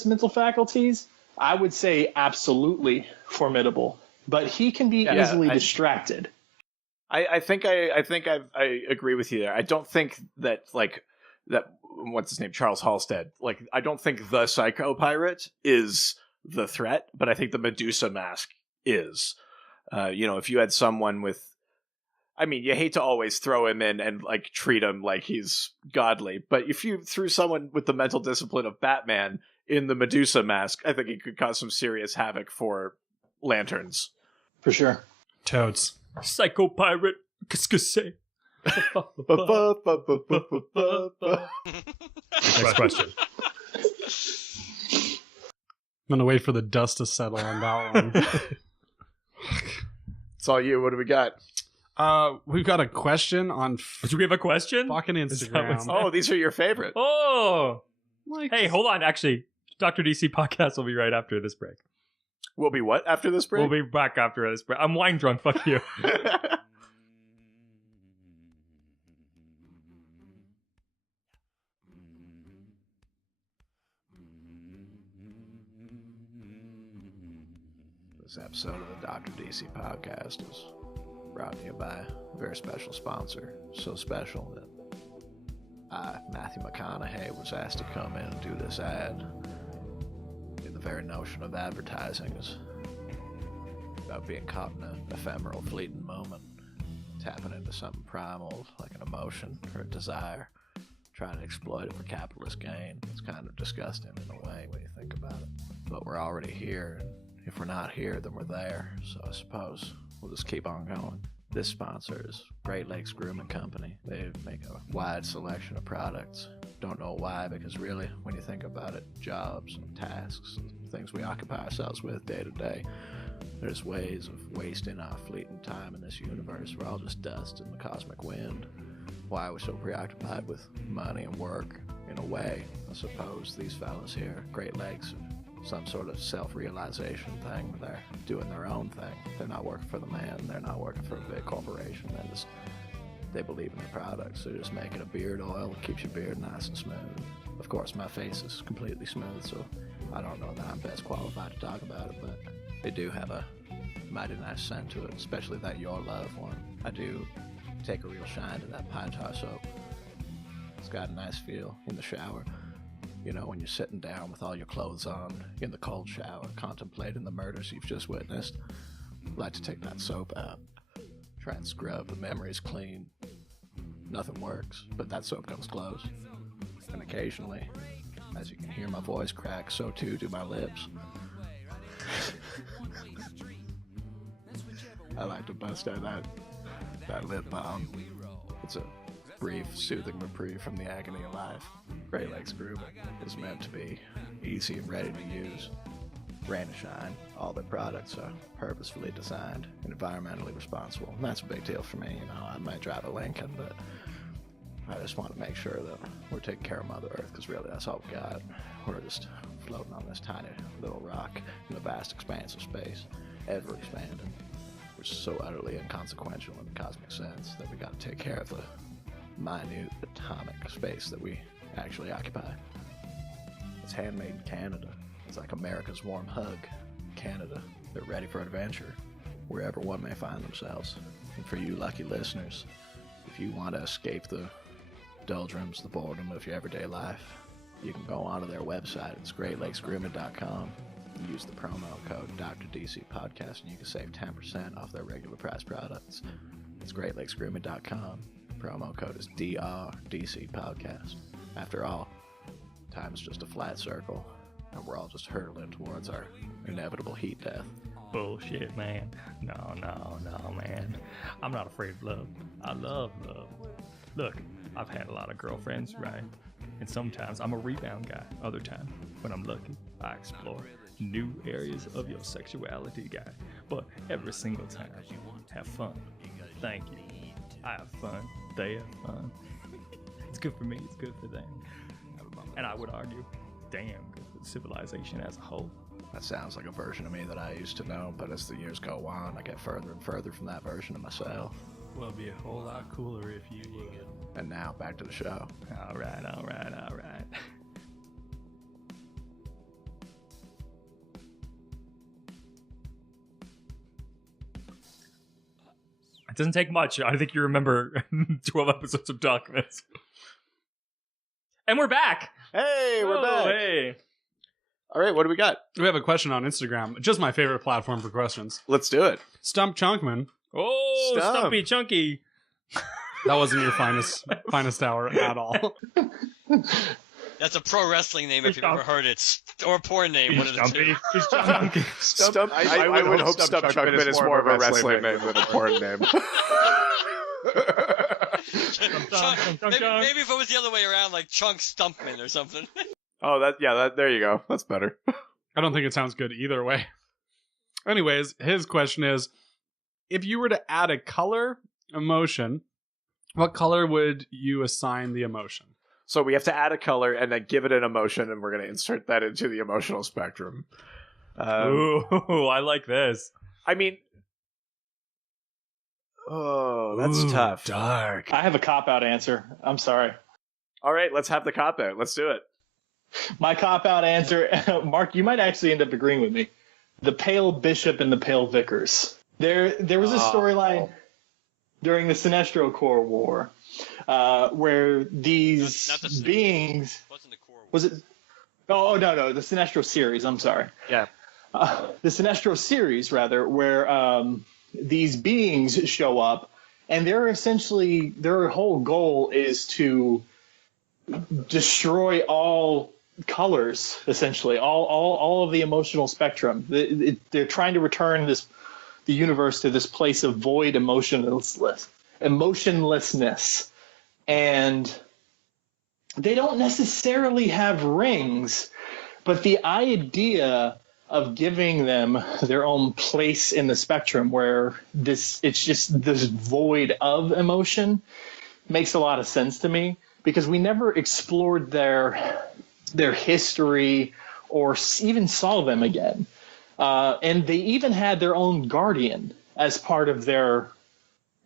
mental faculties, I would say absolutely formidable, but he can be easily distracted. I think I agree with you there. I don't think that what's his name, Charles Halstead. Like, I don't think the Psycho Pirate is the threat, but I think the Medusa mask is. If you had someone with, I mean, you hate to always throw him in and like treat him like he's godly, but if you threw someone with the mental discipline of Batman in the Medusa mask, I think it could cause some serious havoc for Lanterns. For sure. Toads. Psycho Pirate. Next question. I'm going to wait for the dust to settle on that one. It's all you. What do we got? We've got a question on Do we have a question? fucking Instagram. Oh, these are your favorite. Oh! Like, Hey, hold on. Actually, Dr. DC podcast will be right after this break. We'll be what after this break? We'll be back after this break. I'm wine drunk. Fuck you. This episode of the Dr. DC podcast is brought to you by a very special sponsor. So special that Matthew McConaughey was asked to come in and do this ad. The very notion of advertising is about being caught in an ephemeral, fleeting moment, tapping into something primal like an emotion or a desire, trying to exploit it for capitalist gain. It's kind of disgusting in a way when you think about it. But we're already here, and if we're not here, then we're there. So I suppose we'll just keep on going. This sponsor is Great Lakes Grooming Company. They make a wide selection of products. Don't know why, because really, when you think about it, jobs and tasks and things we occupy ourselves with day to day, there's ways of wasting our fleeting time in this universe. We're all just dust in the cosmic wind. Why are we so preoccupied with money and work? In a way, I suppose these fellas here, Great Lakes, some sort of self-realization thing where they're doing their own thing. They're not working for the man. They're not working for a big corporation. They believe in their products. They're just making a beard oil that keeps your beard nice and smooth. Of course, my face is completely smooth, so I don't know that I'm best qualified to talk about it, but they do have a mighty nice scent to it, especially that Your Love one. I do take a real shine to that pine tar soap. It's got a nice feel in the shower. You know, when you're sitting down with all your clothes on in the cold shower, contemplating the murders you've just witnessed, I'd like to take that soap out, try and scrub the memories clean. Nothing works, but that soap comes close. And occasionally, as you can hear my voice crack, so too do my lips. I like to bust out that lip balm. It's a brief, soothing reprieve from the agony of life. Great Lakes Grooming is meant to be easy and ready to use. Rain or shine, all their products are purposefully designed and environmentally responsible. And that's a big deal for me. You know, I might drive a Lincoln, but I just want to make sure that we're taking care of Mother Earth, because really that's all we got. We're just floating on this tiny little rock in a vast expanse of space, ever expanding. We're so utterly inconsequential in the cosmic sense that we got to take care of the minute atomic space that we actually occupy. It's handmade in Canada. It's like America's warm hug. Canada, they're ready for adventure, wherever one may find themselves. And for you lucky listeners, if you want to escape the doldrums, the boredom of your everyday life, you can go onto their website. It's greatlakesgrooming.com. Use the promo code Dr. DC Podcast and you can save 10% off their regular price products. It's greatlakesgrooming.com. Promo code is DRDC Podcast. After all, time's just a flat circle, and we're all just hurtling towards our inevitable heat death. Bullshit, man. No, man. I'm not afraid of love. I love love. Look, I've had a lot of girlfriends, right? And sometimes I'm a rebound guy. Other times, when I'm lucky, I explore new areas of your sexuality, guy. But every single time, have fun. Thank you. I have fun. They have fun. It's good for me. It's good for them. And I would argue, damn good for civilization as a whole. That sounds like a version of me that I used to know, but as the years go on, I get further and further from that version of myself. Well, it'd be a whole lot cooler if you would. And now, back to the show. All right. It doesn't take much. I think you remember 12 episodes of Documents. And we're back. Hey, we're back. Hey. All right, what do we got? We have a question on Instagram. Just my favorite platform for questions. Let's do it. Stump Chunkman. Oh, Stump. Stumpy Chunky. That wasn't your finest hour at all. That's a pro wrestling name if you've ever heard it. Or a porn name, one of the two. He's Chunky. Stump, I would hope Stump Chunkman is more of a wrestling name than a porn name. Maybe if it was the other way around, like Chunk Stumpman or something. Oh, there you go. That's better. I don't think it sounds good either way. Anyways, his question is, if you were to add a color emotion, what color would you assign the emotion? So we have to add a color and then give it an emotion, and we're going to insert that into the emotional spectrum. Ooh, I like this. I mean, that's tough. Dark. I have a cop-out answer. I'm sorry. All right, let's have the cop-out. Let's do it. My cop-out answer, Mark, you might actually end up agreeing with me. The Pale Bishop and the Pale Vicars. There was a storyline during the Sinestro Corps War where these beings... Wasn't the Corps War. Was it? Oh, no, the Sinestro series, I'm sorry. Yeah. The Sinestro series, rather, where these beings show up, and their whole goal is to destroy all colors, essentially, all of the emotional spectrum. They're trying to return the universe to this place of void emotionlessness. And they don't necessarily have rings, but the idea of giving them their own place in the spectrum where it's just this void of emotion makes a lot of sense to me, because we never explored their history or even saw them again. And they even had their own guardian as part of their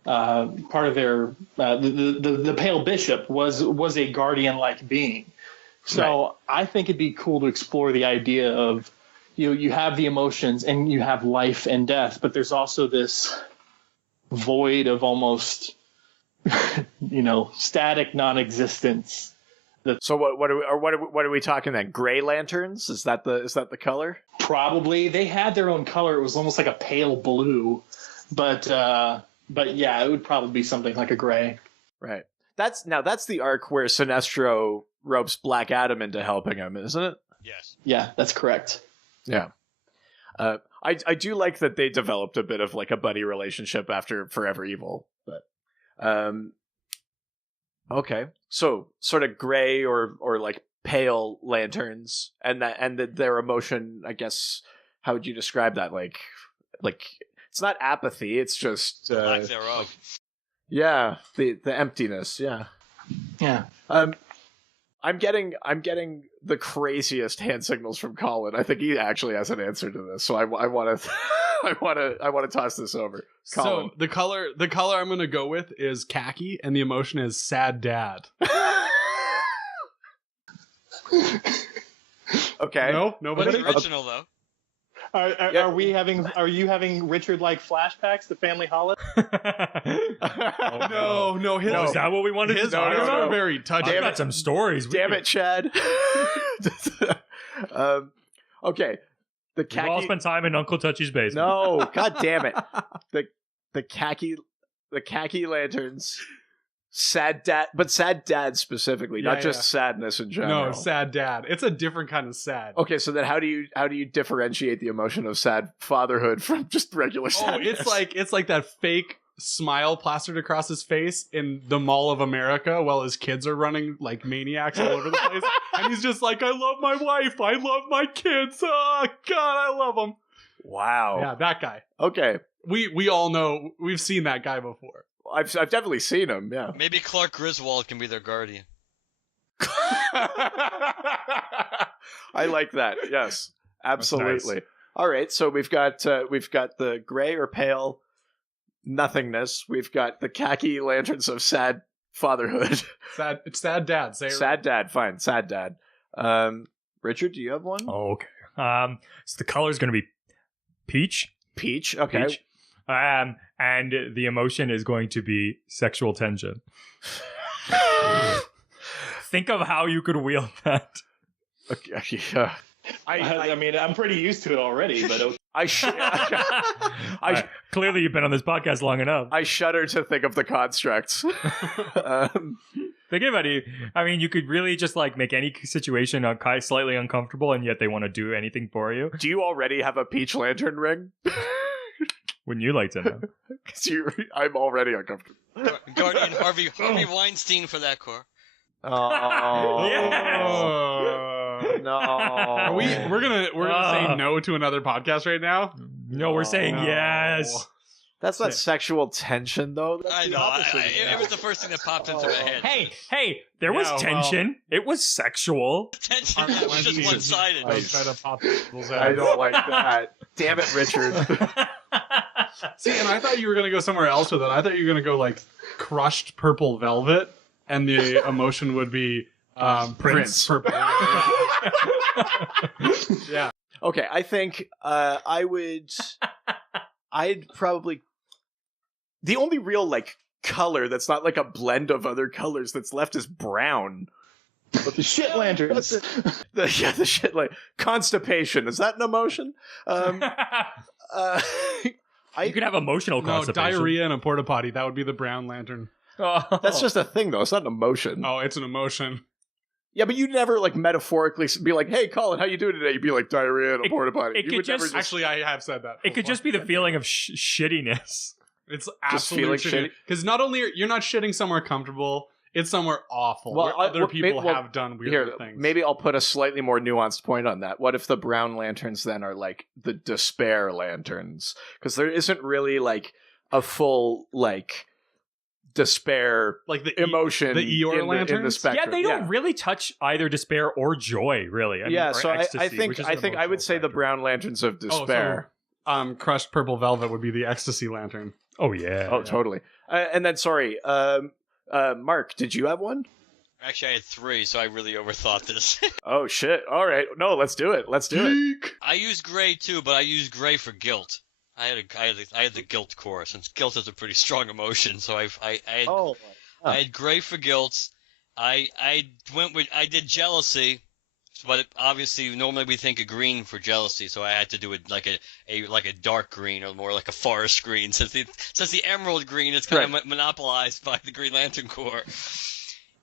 the Pale Bishop was a guardian-like being. So right. I think it'd be cool to explore the idea of, you have the emotions and you have life and death, but there's also this void of almost, static non-existence. So what are we talking then? Gray lanterns? Is that the color? Probably. They had their own color. It was almost like a pale blue, but yeah, it would probably be something like a gray. Right. That's the arc where Sinestro ropes Black Adam into helping him, isn't it? Yes. Yeah, that's correct. Yeah. I do like that they developed a bit of like a buddy relationship after Forever Evil, but okay. So sort of gray or like pale lanterns, and their emotion, I guess, how would you describe that? Like it's not apathy, it's just lack thereof. Yeah, the emptiness, yeah. Yeah. I'm getting the craziest hand signals from Colin. I think he actually has an answer to this, so I want to I want to toss this over. Colin. So the color I'm going to go with is khaki, and the emotion is sad dad. Okay. No, nobody. What's original though? Are you having Richard-like flashbacks to Family Holiday? No. Is that what we wanted to talk about? No. Very touching. I've got some stories. Damn it, Chad. Okay. The khaki. We've all spent time in Uncle Touchy's basement. No, god damn it. The khaki lanterns. Sad dad specifically, not just sadness in general. No, sad dad. It's a different kind of sad. Okay, so then how do you differentiate the emotion of sad fatherhood from just regular sadness? It's like that fake smile plastered across his face in the Mall of America while his kids are running like maniacs all over the place. And he's just like, I love my wife. I love my kids. Oh, God, I love them. Wow. Yeah, that guy. Okay. We all know. We've seen that guy before. I've definitely seen him, yeah. Maybe Clark Griswold can be their guardian. I like that. Yes, absolutely. Nice. All right, so we've got the gray or pale nothingness. We've got the khaki lanterns of sad fatherhood. It's sad dad. Say it sad dad. Fine, sad dad. Richard, do you have one? Oh, okay. So the color is going to be peach. Peach. Okay. Peach. And the emotion is going to be sexual tension. Think of how you could wield that. Okay, yeah. I mean, I'm pretty used to it already, but okay. Clearly, you've been on this podcast long enough. I shudder to think of the constructs. Think about it. I mean, you could really just like make any situation slightly uncomfortable, and yet they want to do anything for you. Do you already have a peach lantern ring? Wouldn't you like to know? I'm already uncomfortable. Guardian Harvey Weinstein for that core. Oh. Yes. No. We're gonna say no to another podcast right now? No, we're saying yes. That's not sexual tension, though. That's I the know. opposite. It was the first thing that popped into my head. Hey, there was tension. It was sexual. Tension was just one-sided. I don't like that. Damn it, Richard. See, and I thought you were going to go somewhere else with it. I thought you were going to go like crushed purple velvet, and the emotion would be Prince purple. Yeah. Okay, I think I'd probably... The only real, like, color that's not like a blend of other colors that's left is brown. But the shit lanterns. The shit lantern. Constipation. Is that an emotion? You could have emotional constipation. Diarrhea in a porta potty. That would be the brown lantern. That's just a thing, though. It's not an emotion. Oh, it's an emotion. Yeah, but you'd never like metaphorically be like, "Hey, Colin, how you doing today?" You'd be like, "Diarrhea and a porta potty." it You could would never just- Actually, I have said that. It could just be the feeling of shittiness. It's Just feeling absolutely shitty. because not only you're not shitting somewhere comfortable, it's somewhere awful. Well, where other people well, have done weird here, things. maybe I'll put a slightly more nuanced point on that. What if the brown lanterns then are like the despair lanterns? Because there isn't really like a full like despair like the emotion the Eeyore in the lanterns? spectrum. Yeah, they don't really touch either despair or joy, really. I mean, Yeah, or so I ecstasy, think which is I an think I would emotional say the spectrum. brown lanterns of despair. Crushed purple velvet would be the ecstasy lantern. Oh yeah. Oh, totally. And then, sorry, Mark, did you have one? Actually, I had 3, so I really overthought this. Oh shit! All right, no, let's do it. Let's do it. I used gray too, but I used gray for guilt. I had the guilt core, since guilt is a pretty strong emotion. So I had gray for guilt. I did jealousy, but obviously normally we think of green for jealousy, so I had to do it like a dark green or more like a forest green, since the emerald green is kind of monopolized by the Green Lantern Corps.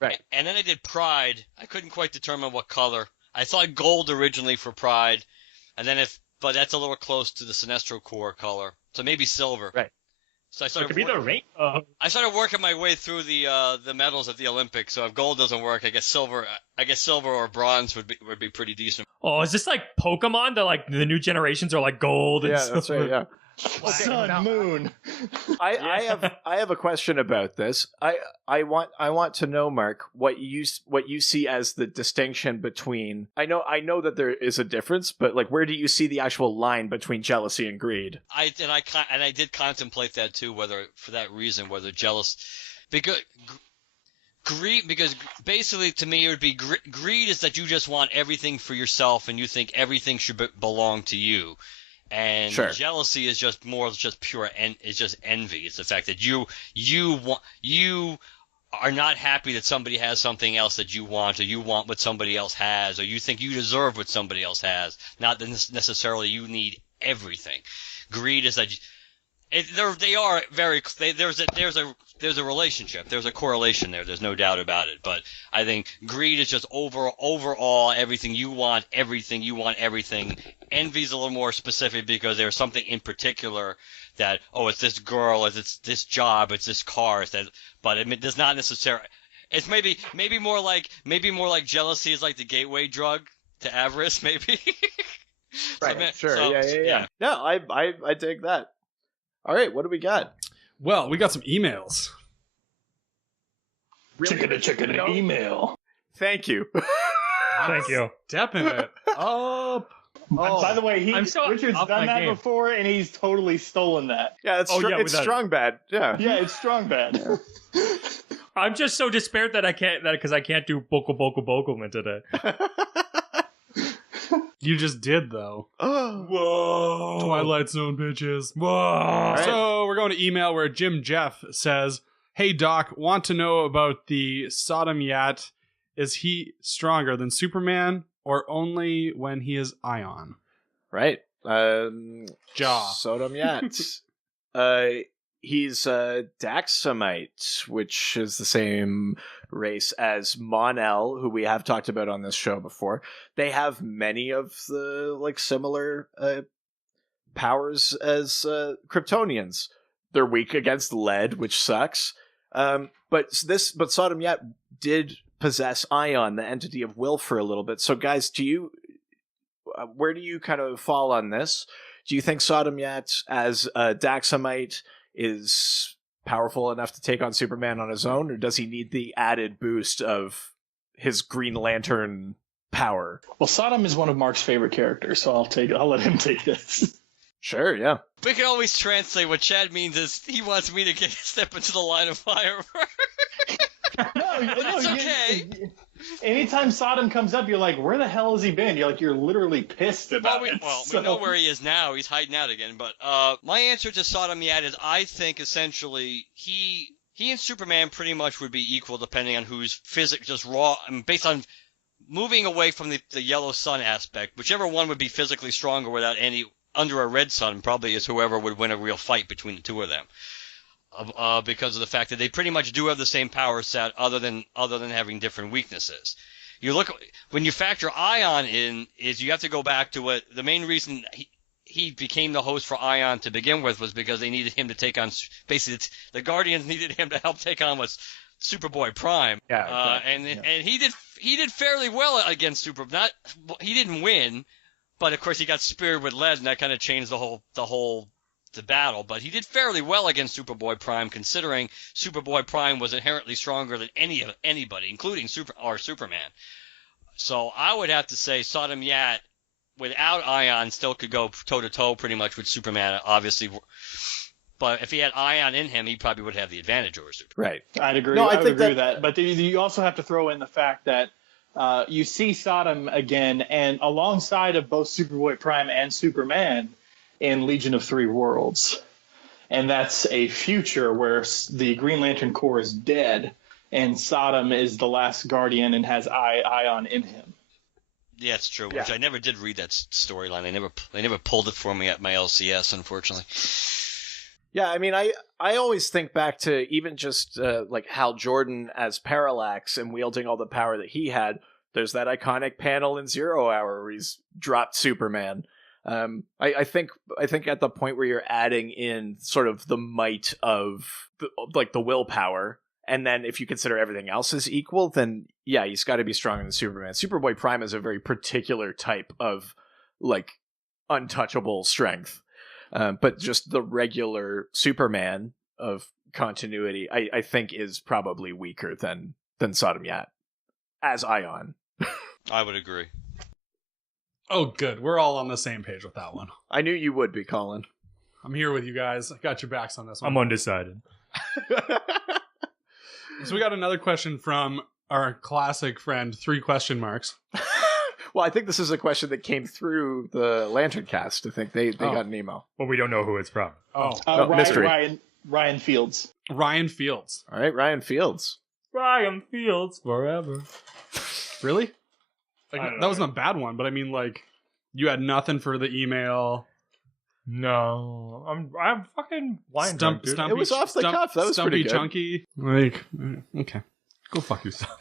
Right. And then I did pride. I couldn't quite determine what color. I thought gold originally for pride, and then but that's a little close to the Sinestro Corps color, so maybe silver. Right. So I So it started. could be the rainbow. I started working my way through the medals at the Olympics. So if gold doesn't work, I guess silver or bronze would be pretty decent. Oh, is this like Pokemon? The new generations are like gold and Yeah, stuff. that's right. Yeah. Sun, moon. I have a question about this. I want to know, Mark, what you see as the distinction between. I know that there is a difference, but like, where do you see the actual line between jealousy and greed? I did contemplate that too, whether jealous, because greed, because basically to me it would be greed is that you just want everything for yourself and you think everything should belong to you. And Sure. Jealousy is just pure it's just envy. It's the fact that you are not happy that somebody has something else that you want, or you want what somebody else has, or you think you deserve what somebody else has, not that necessarily you need everything. Greed is that there's a relationship, there's a correlation there, there's no doubt about it, but I think greed is just overall everything you want everything. Envy's a little more specific because there's something in particular that, it's this girl, it's this job, it's this car, but it does not necessarily. It's maybe more like jealousy is like the gateway drug to avarice, maybe. Right. So, Sure. Yeah. No, I dig that. All right, what do we got? Well, we got some emails. Chicken email. Thank you. Thank you. Stepping it up. By the way, Richard's off done my that game. before, and he's totally stolen that. Yeah, it's it's without strong bad. Yeah. Yeah, it's strong bad. I'm just so despaired that I can't do Boku today. You just did, though. Oh. Whoa. Twilight Zone, bitches. Whoa. right. So we're going to email where Jim Jeff says, "Hey Doc, want to know about the Sodom Yat. Is he stronger than Superman, or only when he is Ion?" Right. Jaw. Sodom Yat. He's Daxamite, which is the same race as Mon-El, who we have talked about on this show before. They have many of the similar powers as Kryptonians. They're weak against lead, which sucks. But Sodom Yat did possess Ion, the entity of will, for a little bit. So, guys, where do you kind of fall on this? Do you think Sodom Yat as Daxamite is powerful enough to take on Superman on his own, or does he need the added boost of his Green Lantern power? Well, Sodom is one of Mark's favorite characters, so I'll let him take this. Sure, yeah. We can always translate what Chad means is he wants me to step into the line of fire. It's okay. Anytime Sodom comes up, you're like, where the hell has he been? You're literally pissed about it. We know where he is now. He's hiding out again. But my answer to Sodom Yat is I think essentially he and Superman pretty much would be equal depending on who's just raw. I mean, based on moving away from the yellow sun aspect, whichever one would be physically stronger without any under a red sun probably is whoever would win a real fight between the two of them. Because of the fact that they pretty much do have the same power set, other than having different weaknesses. you look when you factor Ion in, is you have to go back to what the main reason he became the host for Ion to begin with was because they needed him to take on basically the Guardians needed him to help take on what's Superboy Prime. Yeah, and he did fairly well against he didn't win, but of course he got speared with lead and that kind of changed the battle. But he did fairly well against Superboy Prime, considering Superboy Prime was inherently stronger than anybody, including Superman. So I would have to say Sodom Yat, without Ion, still could go toe-to-toe pretty much with Superman, obviously. But if he had Ion in him, he probably would have the advantage over Superman. Right. I'd agree. No, I would agree that- with that. But you also have to throw in the fact that you see Sodom again, and alongside of both Superboy Prime and Superman in Legion of Three Worlds. And that's a future where the Green Lantern Corps is dead, and Sodom is the last Guardian and has Ion in him. Yeah, it's true. Yeah. Which I never did read that storyline. They never pulled it for me at my LCS, unfortunately. Yeah, I mean, I always think back to even just like Hal Jordan as Parallax and wielding all the power that he had. There's that iconic panel in Zero Hour where he's dropped Superman. I think at the point where you're adding in sort of the might of the willpower, and then if you consider everything else as equal, then yeah, he's got to be stronger than Superman. Superboy Prime is a very particular type of like untouchable strength. But just the regular Superman of continuity, I think, is probably weaker than Sodom Yat as Ion. I would agree. Oh, good. We're all on the same page with that one. I knew you would be, Colin. I'm here with you guys. I got your backs on this one. I'm undecided. So we got another question from our classic friend, 3 question marks. Well, I think this is a question that came through the LanternCast. I think they got an email. But we don't know who it's from. Mystery. Ryan Fields. Ryan Fields. All right, Ryan Fields. Ryan Fields forever. Really? Like, I don't know, that wasn't a bad one, but I mean, like, you had nothing for the email. No, I'm fucking lying. Stumpy, It was off the cuff. That was Stumpy pretty good. Chunky. Like, okay. Go fuck yourself.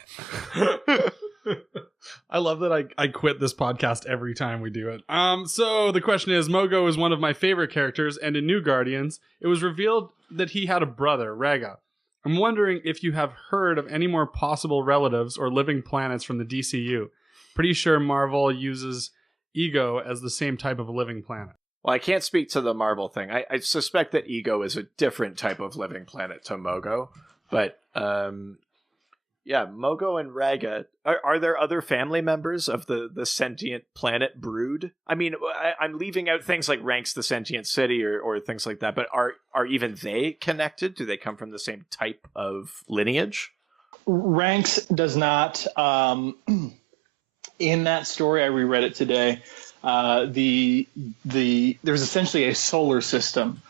I love that I quit this podcast every time we do it. So the question is, Mogo is one of my favorite characters, and in New Guardians, it was revealed that he had a brother, Raga. I'm wondering if you have heard of any more possible relatives or living planets from the DCU. Pretty sure Marvel uses Ego as the same type of living planet. Well, I can't speak to the Marvel thing. I suspect that Ego is a different type of living planet to Mogo. But, yeah, Mogo and Raga. Are there other family members of the sentient planet Brood? I mean, I'm leaving out things like Ranks the Sentient City or things like that, but are even they connected? Do they come from the same type of lineage? Ranks does not. In that story, I reread it today. There's essentially a solar system.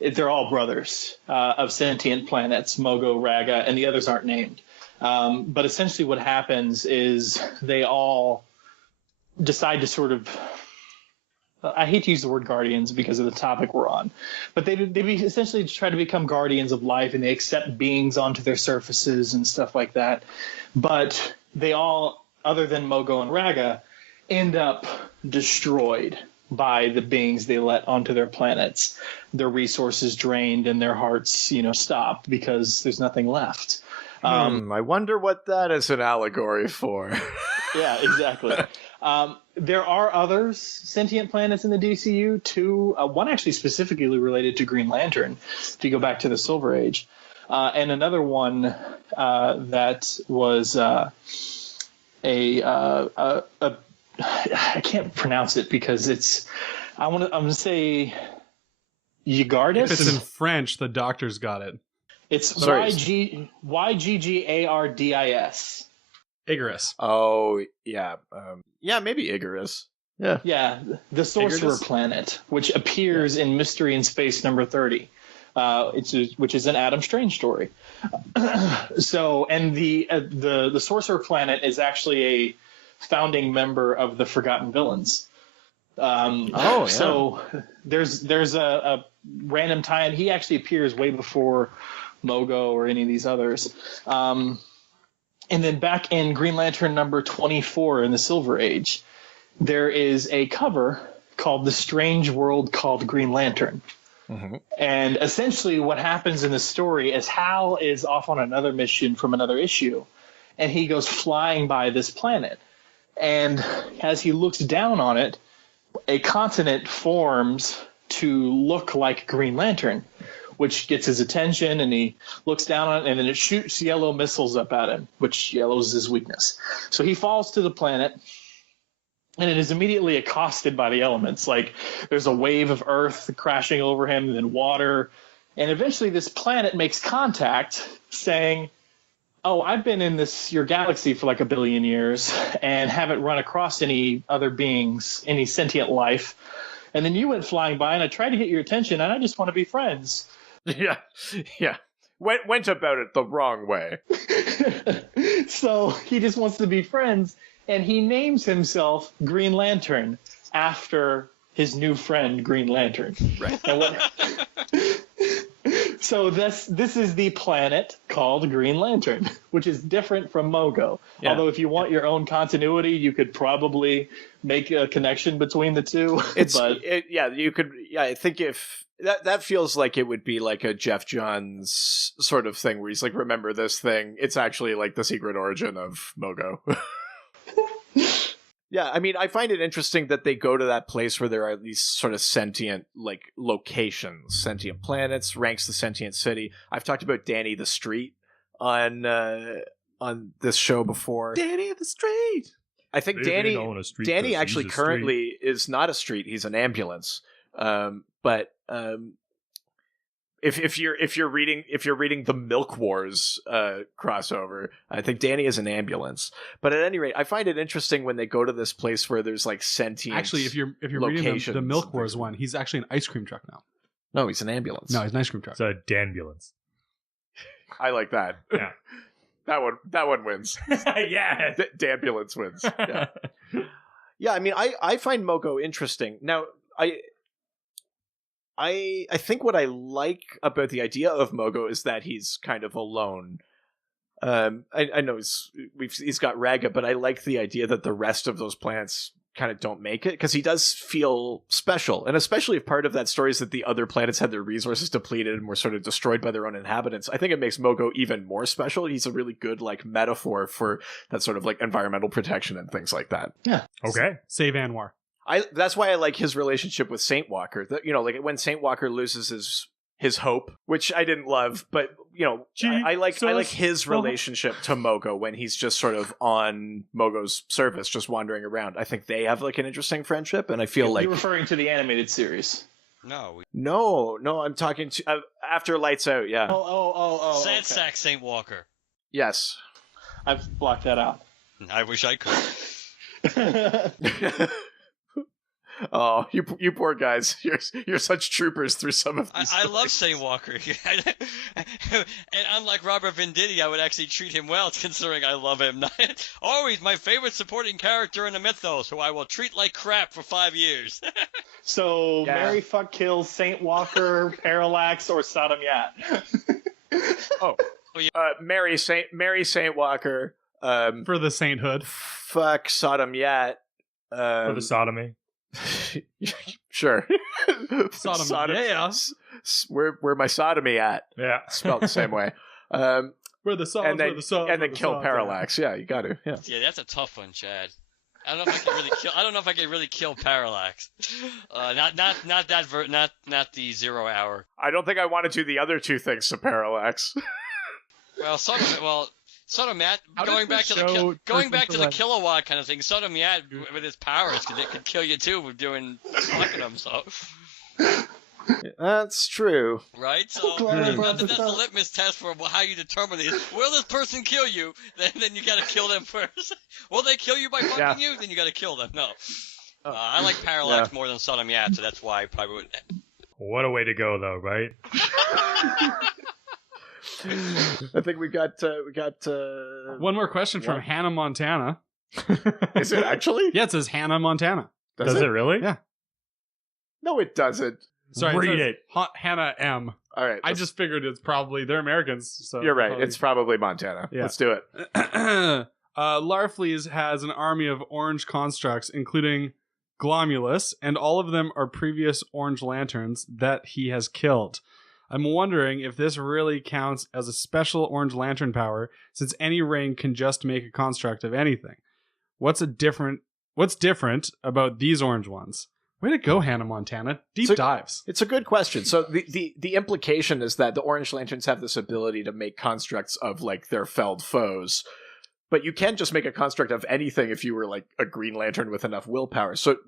They're all brothers of sentient planets, Mogo, Raga, and the others aren't named. But essentially what happens is they all decide to sort of, I hate to use the word guardians because of the topic we're on, but they essentially try to become guardians of life, and they accept beings onto their surfaces and stuff like that. But they all, other than Mogo and Raga, end up destroyed by the beings they let onto their planets. Their resources drained and their hearts, stopped because there's nothing left. I wonder what that is an allegory for. Yeah, exactly. There are others sentient planets in the DCU, too. One actually specifically related to Green Lantern, if you go back to the Silver Age. And another one that was I can't pronounce it because I'm going to say Yggardus. If it's in French, the doctors got it. It's Yggardis. Icarus. Oh, yeah. Maybe Icarus. Yeah. Yeah, the Sorcerer Iggardis? Planet, which appears in Mystery in Space number 30, which is an Adam Strange story. So, and the Sorcerer Planet is actually a founding member of the Forgotten Villains. So there's a random tie-in. He actually appears way before Mogo or any of these others. And then back in Green Lantern number 24 in the Silver Age, there is a cover called The Strange World Called Green Lantern. Mm-hmm. And essentially what happens in the story is Hal is off on another mission from another issue, and he goes flying by this planet. And as he looks down on it, a continent forms to look like Green Lantern, which gets his attention, and he looks down on it, and then it shoots yellow missiles up at him, which yellow is his weakness. So he falls to the planet, and it is immediately accosted by the elements. Like, there's a wave of earth crashing over him, and then water. And eventually this planet makes contact saying, oh, I've been in your galaxy for like 1 billion years and haven't run across any other beings, any sentient life. And then you went flying by, and I tried to get your attention, and I just want to be friends. Yeah. Went about it the wrong way. So he just wants to be friends. And he names himself Green Lantern after his new friend, Green Lantern. Right. So this is the planet called Green Lantern, which is different from Mogo. Yeah. Although if you want your own continuity, you could probably make a connection between the two. You could. Yeah, I think if that feels like it would be like a Jeff Johns sort of thing where he's like, remember this thing? It's actually like the secret origin of Mogo. Yeah, I mean, I find it interesting that they go to that place where there are these sort of sentient, like, locations, sentient planets, ranks the sentient city. I've talked about Danny the Street on this show before. Danny the Street! I think Danny actually currently is not a street; he's an ambulance. If you're reading the Milk Wars crossover, I think Danny is an ambulance. But at any rate, I find it interesting when they go to this place where there's like sentient. Actually, if you're reading the Milk Wars one, he's actually an ice cream truck now. No, he's an ambulance. No, he's an ice cream truck. It's a Danbulance. I like that. Yeah, that one wins. Yeah, Danbulance wins. Yeah. Yeah, I mean, I find Mogo interesting. Now, I think what I like about the idea of Mogo is that he's kind of alone. I know he's got Raga, but I like the idea that the rest of those planets kind of don't make it, because he does feel special. And especially if part of that story is that the other planets had their resources depleted and were sort of destroyed by their own inhabitants. I think it makes Mogo even more special. He's a really good like metaphor for that sort of like environmental protection and things like that. Yeah. Okay. Save Anwar. That's why I like his relationship with Saint Walker. Like when Saint Walker loses his hope, which I didn't love, but I like his relationship to Mogo when he's just sort of on Mogo's service, just wandering around. I think they have like an interesting friendship, and I feel like you're referring to the animated series. No, I'm talking to after Lights Out. Yeah. Oh. Sad okay. sack Saint Walker. Yes. I've blocked that out. I wish I could. Oh, you poor guys! You're such troopers through some of these. I love Saint Walker, and unlike Robert Venditti, I would actually treat him well, considering I love him. Always my favorite supporting character in the mythos, who I will treat like crap for 5 years. So yeah. Mary fuck kills Saint Walker, Parallax, or Sodom Yat. Mary Saint Walker. For the sainthood. Fuck Sodom Yat. For the sodomy. Sure. Sodom, yeah. Where my sodomy at? Yeah. Spelled the same way. Where the sod, and then, where the sod, and where then the kill sod, Parallax. Yeah, you got to. Yeah, that's a tough one, Chad. I don't know if I can really kill Parallax. Not the 0 hour. I don't think I want to do the other two things to Parallax. Sodom Yat, going back to the kilowatt kind of thing. Sodom Yat with his powers, it could kill you too with fucking him. So that's true, right? So that's the litmus test for how you determine this. Will this person kill you? Then you got to kill them first. Will they kill you by fucking you? Then you got to kill them. No, I like Parallax more than Sodom Yat, so that's why I probably would. What a way to go, though, right? I think we got one more question from Hannah Montana. Is it actually? Yeah, it says Hannah Montana. Does it really? Yeah. No, it doesn't. Sorry, Read it. Hannah M. All right. I just figured it's probably they're Americans. So You're right. probably- It's probably Montana. Yeah. Let's do it. Larfleeze has an army of orange constructs, including Glomulus, and all of them are previous Orange Lanterns that he has killed. I'm wondering if this really counts as a special Orange Lantern power, since any ring can just make a construct of anything. What's different about these orange ones? Way to go, Hannah Montana. Deep dives. It's a good question. So the implication is that the Orange Lanterns have this ability to make constructs of like their felled foes. But you can just make a construct of anything if you were like a Green Lantern with enough willpower. So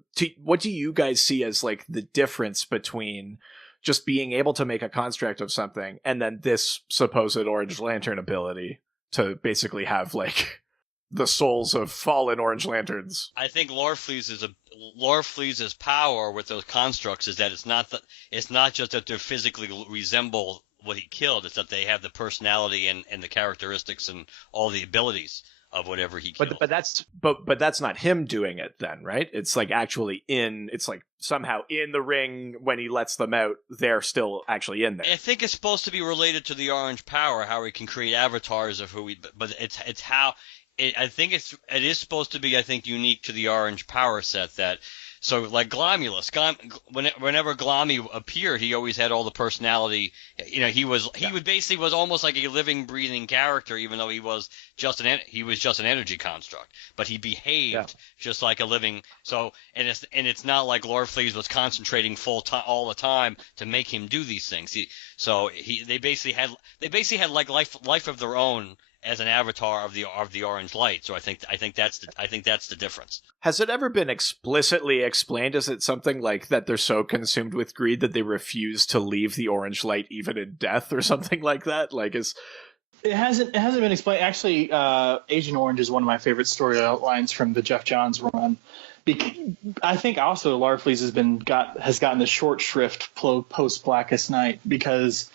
what do you guys see as like the difference between just being able to make a construct of something and then this supposed Orange Lantern ability to basically have like the souls of fallen Orange Lanterns? I think Larfleeze's power with those constructs is that it's not just that they physically resemble what he killed, it's that they have the personality and the characteristics and all the abilities of whatever he killed. But that's not him doing it then, right? It's like actually it's like somehow in the ring when he lets them out, they're still actually in there. I think it's supposed to be related to the orange power, how he can create avatars of who he, but it's how I think it is supposed to be, I think, unique to the orange power set that. So like Glomulus, whenever Glommy appeared, he always had all the personality. You know, he was almost like a living, breathing character, even though he was just an energy construct. But he behaved just like a living. So and it's not like Larfleeze was concentrating full time all the time to make him do these things. They basically had like life of their own as an avatar of the orange light. So I think that's the difference. Has it ever been explicitly explained? Is it something like that they're so consumed with greed that they refuse to leave the orange light even in death or something like that? Like it hasn't been explained. Actually, Agent Orange is one of my favorite storylines from the Jeff Johns run. I think also Larfleeze has gotten the short shrift post Blackest Night, because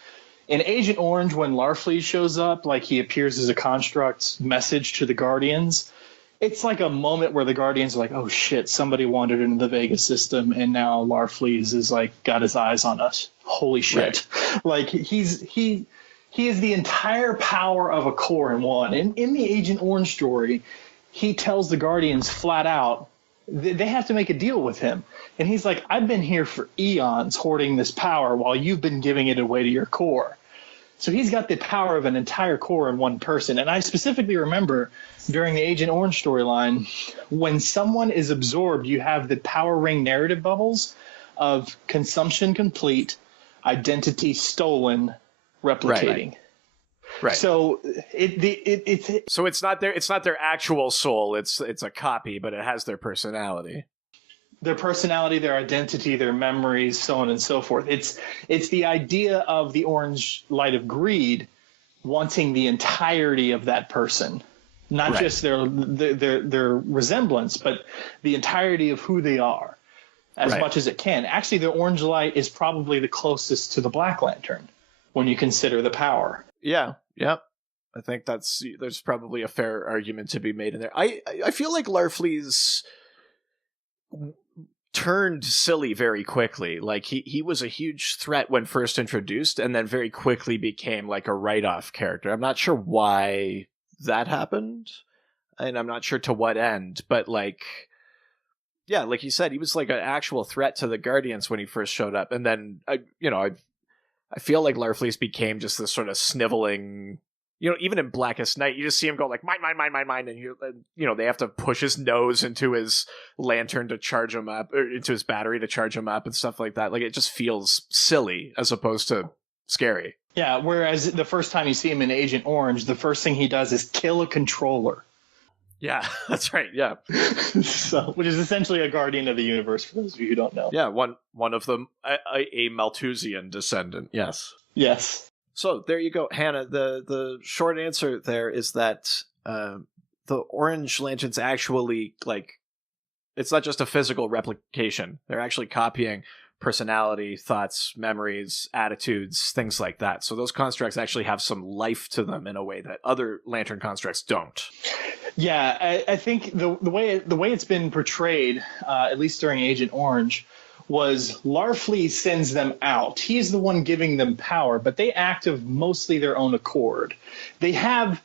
in Agent Orange, when Larfleeze shows up, like he appears as a construct message to the Guardians, it's like a moment where the Guardians are like, oh shit, somebody wandered into the Vega system and now Larfleeze is like got his eyes on us. Holy shit. Right. Like he is the entire power of a core in one. And in the Agent Orange story, he tells the Guardians flat out they have to make a deal with him. And he's like, I've been here for eons hoarding this power while you've been giving it away to your core. So he's got the power of an entire core in one person. And I specifically remember during the Agent Orange storyline, when someone is absorbed, you have the power ring narrative bubbles of consumption complete, identity stolen, replicating. Right. So it's not their actual soul. It's a copy, but it has their personality. Their personality, their identity, their memories, so on and so forth. It's the idea of the orange light of greed wanting the entirety of that person, not just their resemblance, but the entirety of who they are, as much as it can. Actually, the orange light is probably the closest to the Black Lantern when you consider the power. Yeah. Yep. I think there's probably a fair argument to be made in there. I feel like Larfleeze turned silly very quickly. Like he was a huge threat when first introduced, and then very quickly became like a write-off character. I'm not sure why that happened, and I'm not sure to what end, but like you said, he was like an actual threat to the Guardians when he first showed up, and then I feel like Larfleeze became just this sort of sniveling. Even in Blackest Night, you just see him go like, mine, and they have to push his nose into his lantern to charge him up, or into his battery to charge him up and stuff like that. Like, it just feels silly as opposed to scary. Yeah, whereas the first time you see him in Agent Orange, the first thing he does is kill a controller. Yeah, that's right, yeah. Which is essentially a guardian of the universe, for those of you who don't know. Yeah, one of them, a Malthusian descendant, yes. Yes. So there you go, Hannah. The short answer there is that the Orange Lanterns actually, like, it's not just a physical replication. They're actually copying personality, thoughts, memories, attitudes, things like that. So those constructs actually have some life to them in a way that other Lantern constructs don't. Yeah, I think the way it's been portrayed, at least during Agent Orange, was Larfleeze sends them out. He's the one giving them power, but they act of mostly their own accord. They have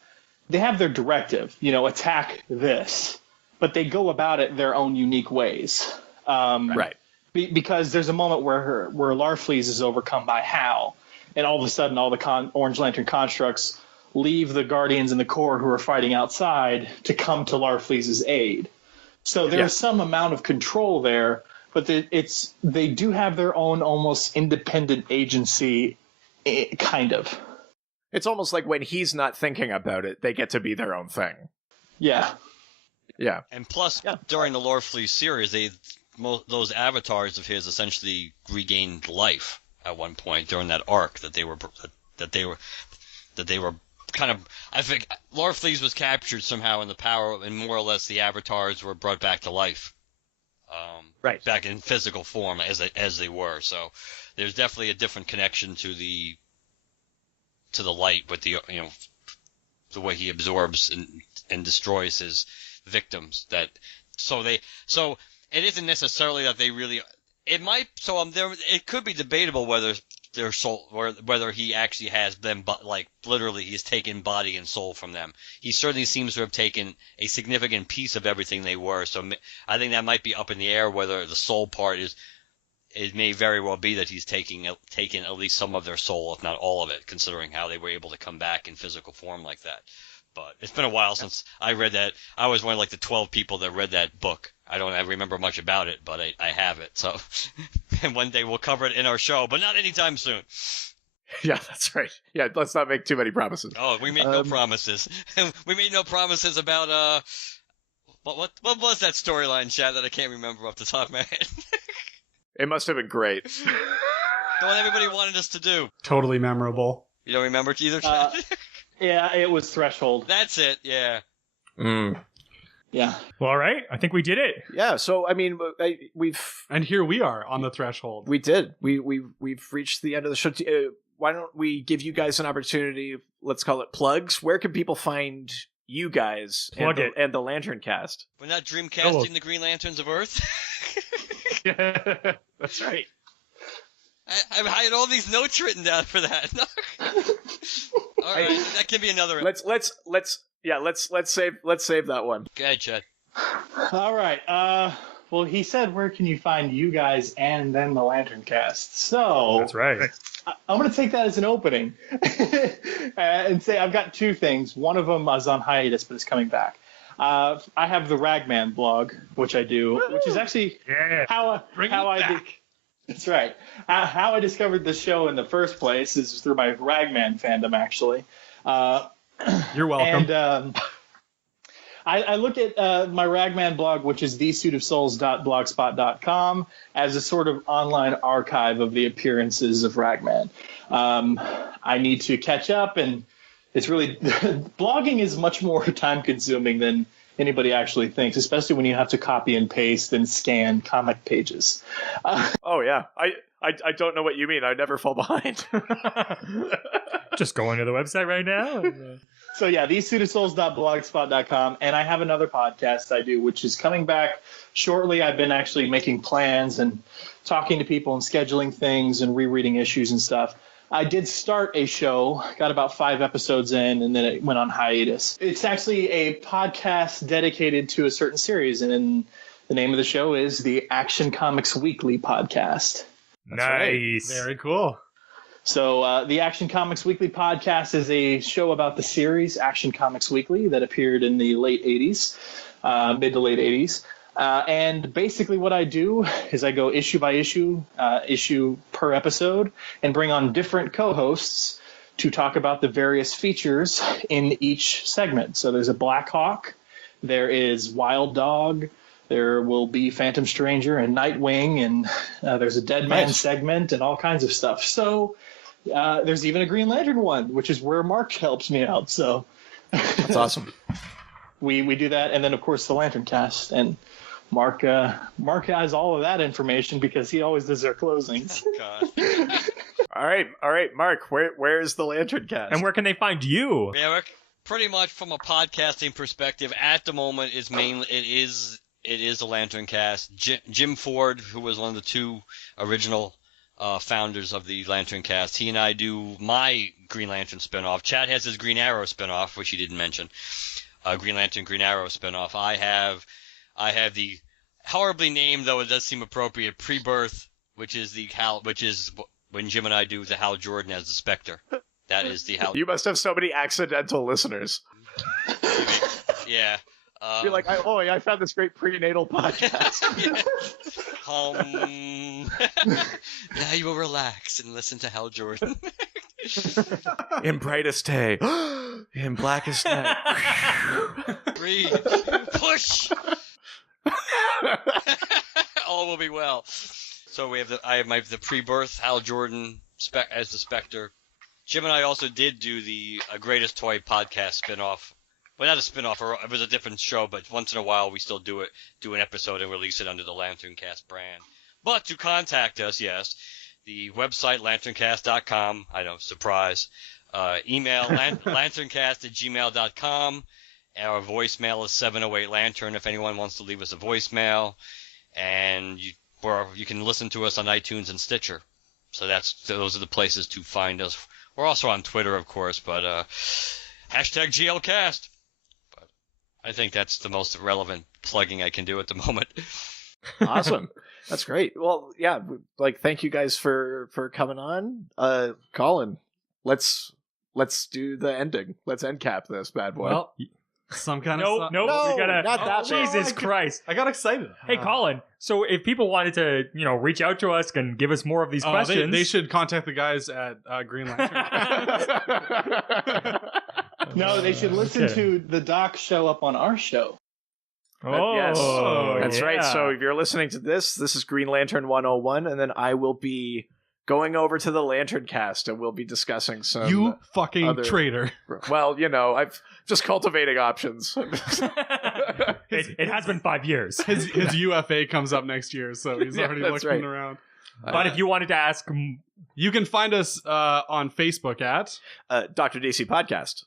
their directive, attack this, but they go about it their own unique ways. Right. Because there's a moment where Larfleeze is overcome by Hal, and all of a sudden all the Orange Lantern constructs leave the Guardians and the Corps who are fighting outside to come to Larfleeze's aid. So there's some amount of control there, but they do have their own almost independent agency, kind of. It's almost like when he's not thinking about it, they get to be their own thing. Yeah. Yeah. And plus, during the Larfleeze series, those avatars of his essentially regained life at one point during that arc that they were kind of. I think Larfleeze was captured somehow in the power, and more or less the avatars were brought back to life. Right. Back in physical form as they were. So there's definitely a different connection to the light with the the way he absorbs and destroys his victims. So it isn't necessarily that they really. It might. So it could be debatable whether their soul, or whether he actually has them, but like literally he's taken body and soul from them. He certainly seems to have taken a significant piece of everything they were. So I think that might be up in the air whether the soul part is. It may very well be that he's taken at least some of their soul, if not all of it, considering how they were able to come back in physical form like that. But it's been a while since I read that. I was one of like the 12 people that read that book. I remember much about it, but I have it. So, and one day we'll cover it in our show, but not anytime soon. Yeah, that's right. Yeah, let's not make too many promises. Oh, we made no promises. We made no promises about what was that storyline, Chad, that I can't remember off the top of my head. It must have been great. The one everybody wanted us to do. Totally memorable. You don't remember it either, Chad? Yeah, it was Threshold. That's it. Yeah. Yeah. Well, all right. I think we did it. Yeah. So I mean, And here we are on the threshold. We did. We've reached the end of the show. Why don't we give you guys an opportunity? Let's call it plugs. Where can people find you guys and the LanternCast? We're not dreamcasting the Green Lanterns of Earth. That's right. I had all these notes written down for that. All right, that can be another. Let's save that one. Go ahead, Chad. All right. Well, he said, where can you find you guys and then the LanternCast? So That's right. I'm going to take that as an opening and say I've got two things. One of them is on hiatus, but it's coming back. I have the Ragman blog, which I do, which is actually how I That's right. How I discovered the show in the first place is through my Ragman fandom, actually. You're welcome. And I look at my Ragman blog, which is thesuitofsouls.blogspot.com, as a sort of online archive of the appearances of Ragman. I need to catch up, and it's really blogging is much more time consuming than anybody actually thinks, especially when you have to copy and paste and scan comic pages. Oh yeah, I don't know what you mean. I never fall behind. Just going to the website right now. So yeah, thesuitofsouls.blogspot.com, and I have another podcast I do, which is coming back shortly. I've been actually making plans and talking to people and scheduling things and rereading issues and stuff. I did start a show, got about 5 episodes in, and then it went on hiatus. It's actually a podcast dedicated to a certain series, and then the name of the show is the Action Comics Weekly podcast. Nice. Right. Very cool. So the Action Comics Weekly podcast is a show about the series Action Comics Weekly that appeared in the late 80s, mid to late 80s. And basically what I do is I go issue by issue, issue per episode, and bring on different co-hosts to talk about the various features in each segment. So there's a Black Hawk, there is Wild Dog, there will be Phantom Stranger and Nightwing, and there's a Dead Man segment and all kinds of stuff. So there's even a Green Lantern one, which is where Mark helps me out. So that's awesome. We do that, and then of course the LanternCast, and Mark has all of that information because he always does our closings. God. All right, Mark. Where's the LanternCast? And where can they find you? Yeah, pretty much from a podcasting perspective, at the moment, it is It is the LanternCast. Jim Ford, who was one of the 2 original founders of the LanternCast, he and I do my Green Lantern spinoff. Chad has his Green Arrow spinoff, which he didn't mention. Green Lantern, Green Arrow spinoff. I have the horribly named, though it does seem appropriate, Pre-Birth, which is when Jim and I do the Hal Jordan as the Spectre. That is the Hal. You must have so many accidental listeners. Yeah. You're like, I found this great prenatal podcast. Now you will relax and listen to Hal Jordan. In brightest day, in blackest night. Breathe. Push. All will be well. So I have the Pre-Birth Hal Jordan as the Spectre. Jim and I also did do the Greatest Toy podcast spinoff. Well, not a spinoff, or it was a different show, but once in a while we still do an episode and release it under the LanternCast brand. But to contact us, yes, the website LanternCast.com. I know, surprise. Email LanternCast@gmail.com. Our voicemail is 708-LANTERN if anyone wants to leave us a voicemail. And you can listen to us on iTunes and Stitcher. So those are the places to find us. We're also on Twitter, of course, but #GLCast. But I think that's the most relevant plugging I can do at the moment. Awesome. That's great. Well, yeah, thank you guys for coming on. Colin, let's do the ending. Let's end cap this bad boy. Well, some kind of... No, No, we gotta... not that Jesus bad. Christ. I got excited. Hey, Colin, so if people wanted to, reach out to us and give us more of these questions... They should contact the guys at Green Lantern. No, they should listen to the doc show up on our show. Oh, yes. That's right. yeah. So if you're listening to this is Green Lantern 101, and then I will be going over to the LanternCast, and we'll be discussing some... You fucking traitor. Well, I've just cultivating options. It has been 5 years. His UFA comes up next year, so he's already that's looking right. around. But if you wanted to ask... You can find us on Facebook at... Dr. DC Podcast.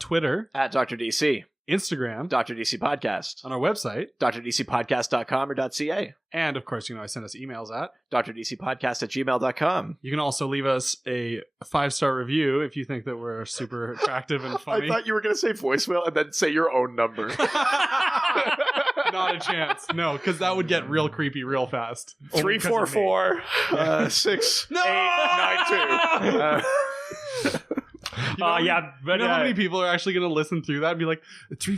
Twitter. At Dr. DC. Instagram. Dr. DC Podcast. On our website. drdcpodcast.com or .ca. And, of course, I send us emails at... drdcpodcast@gmail.com. You can also leave us a 5-star review if you think that we're super attractive and funny. I thought you were going to say voicemail and then say your own number. Not a chance. No, because that would get real creepy real fast. 344 6892. Yeah, but you know how many people are actually going to listen through that and be like,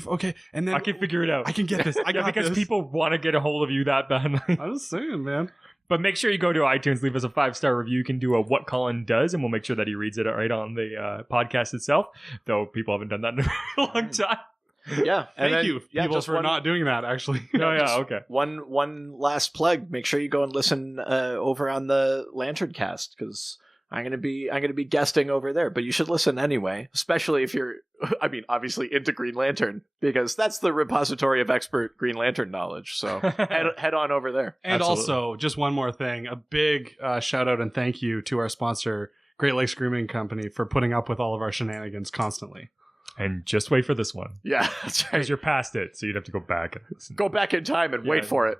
okay, and then I can figure it out. I can get this. I got because this. people want to get a hold of you that badly. I'm just saying, man. But make sure you go to iTunes, leave us a 5-star review. You can do a What Colin Does, and we'll make sure that he reads it right on the podcast itself. Though people haven't done that in a long time. Yeah. Thank you, people, for not doing that, actually. Oh, yeah, okay. One last plug. Make sure you go and listen over on the LanternCast, because I'm gonna be guesting over there. But you should listen anyway, especially if you're, obviously into Green Lantern, because that's the repository of expert Green Lantern knowledge. So head on over there. And Absolutely. also, just one more thing, a big shout out and thank you to our sponsor, Great Lakes Grooming Company, for putting up with all of our shenanigans constantly. And just wait for this one. Yeah, that's right. Because you're past it, so you'd have to go back and listen. Go back in time and wait for it.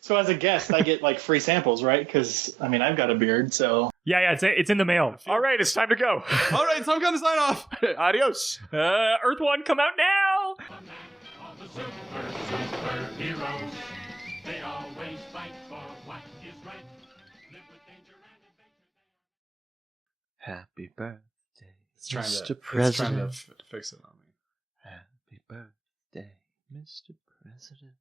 So as a guest, I get free samples, right? Because I've got a beard, so Yeah, it's in the mail. All right, it's time to go. All right, so I'm going to sign off. Adios. Earth One, come out now! All the superheroes, they always fight for what is right. Live with danger and adventure. Happy birthday, It's trying Mr. to President. fix it on me. Happy birthday, Mr. President.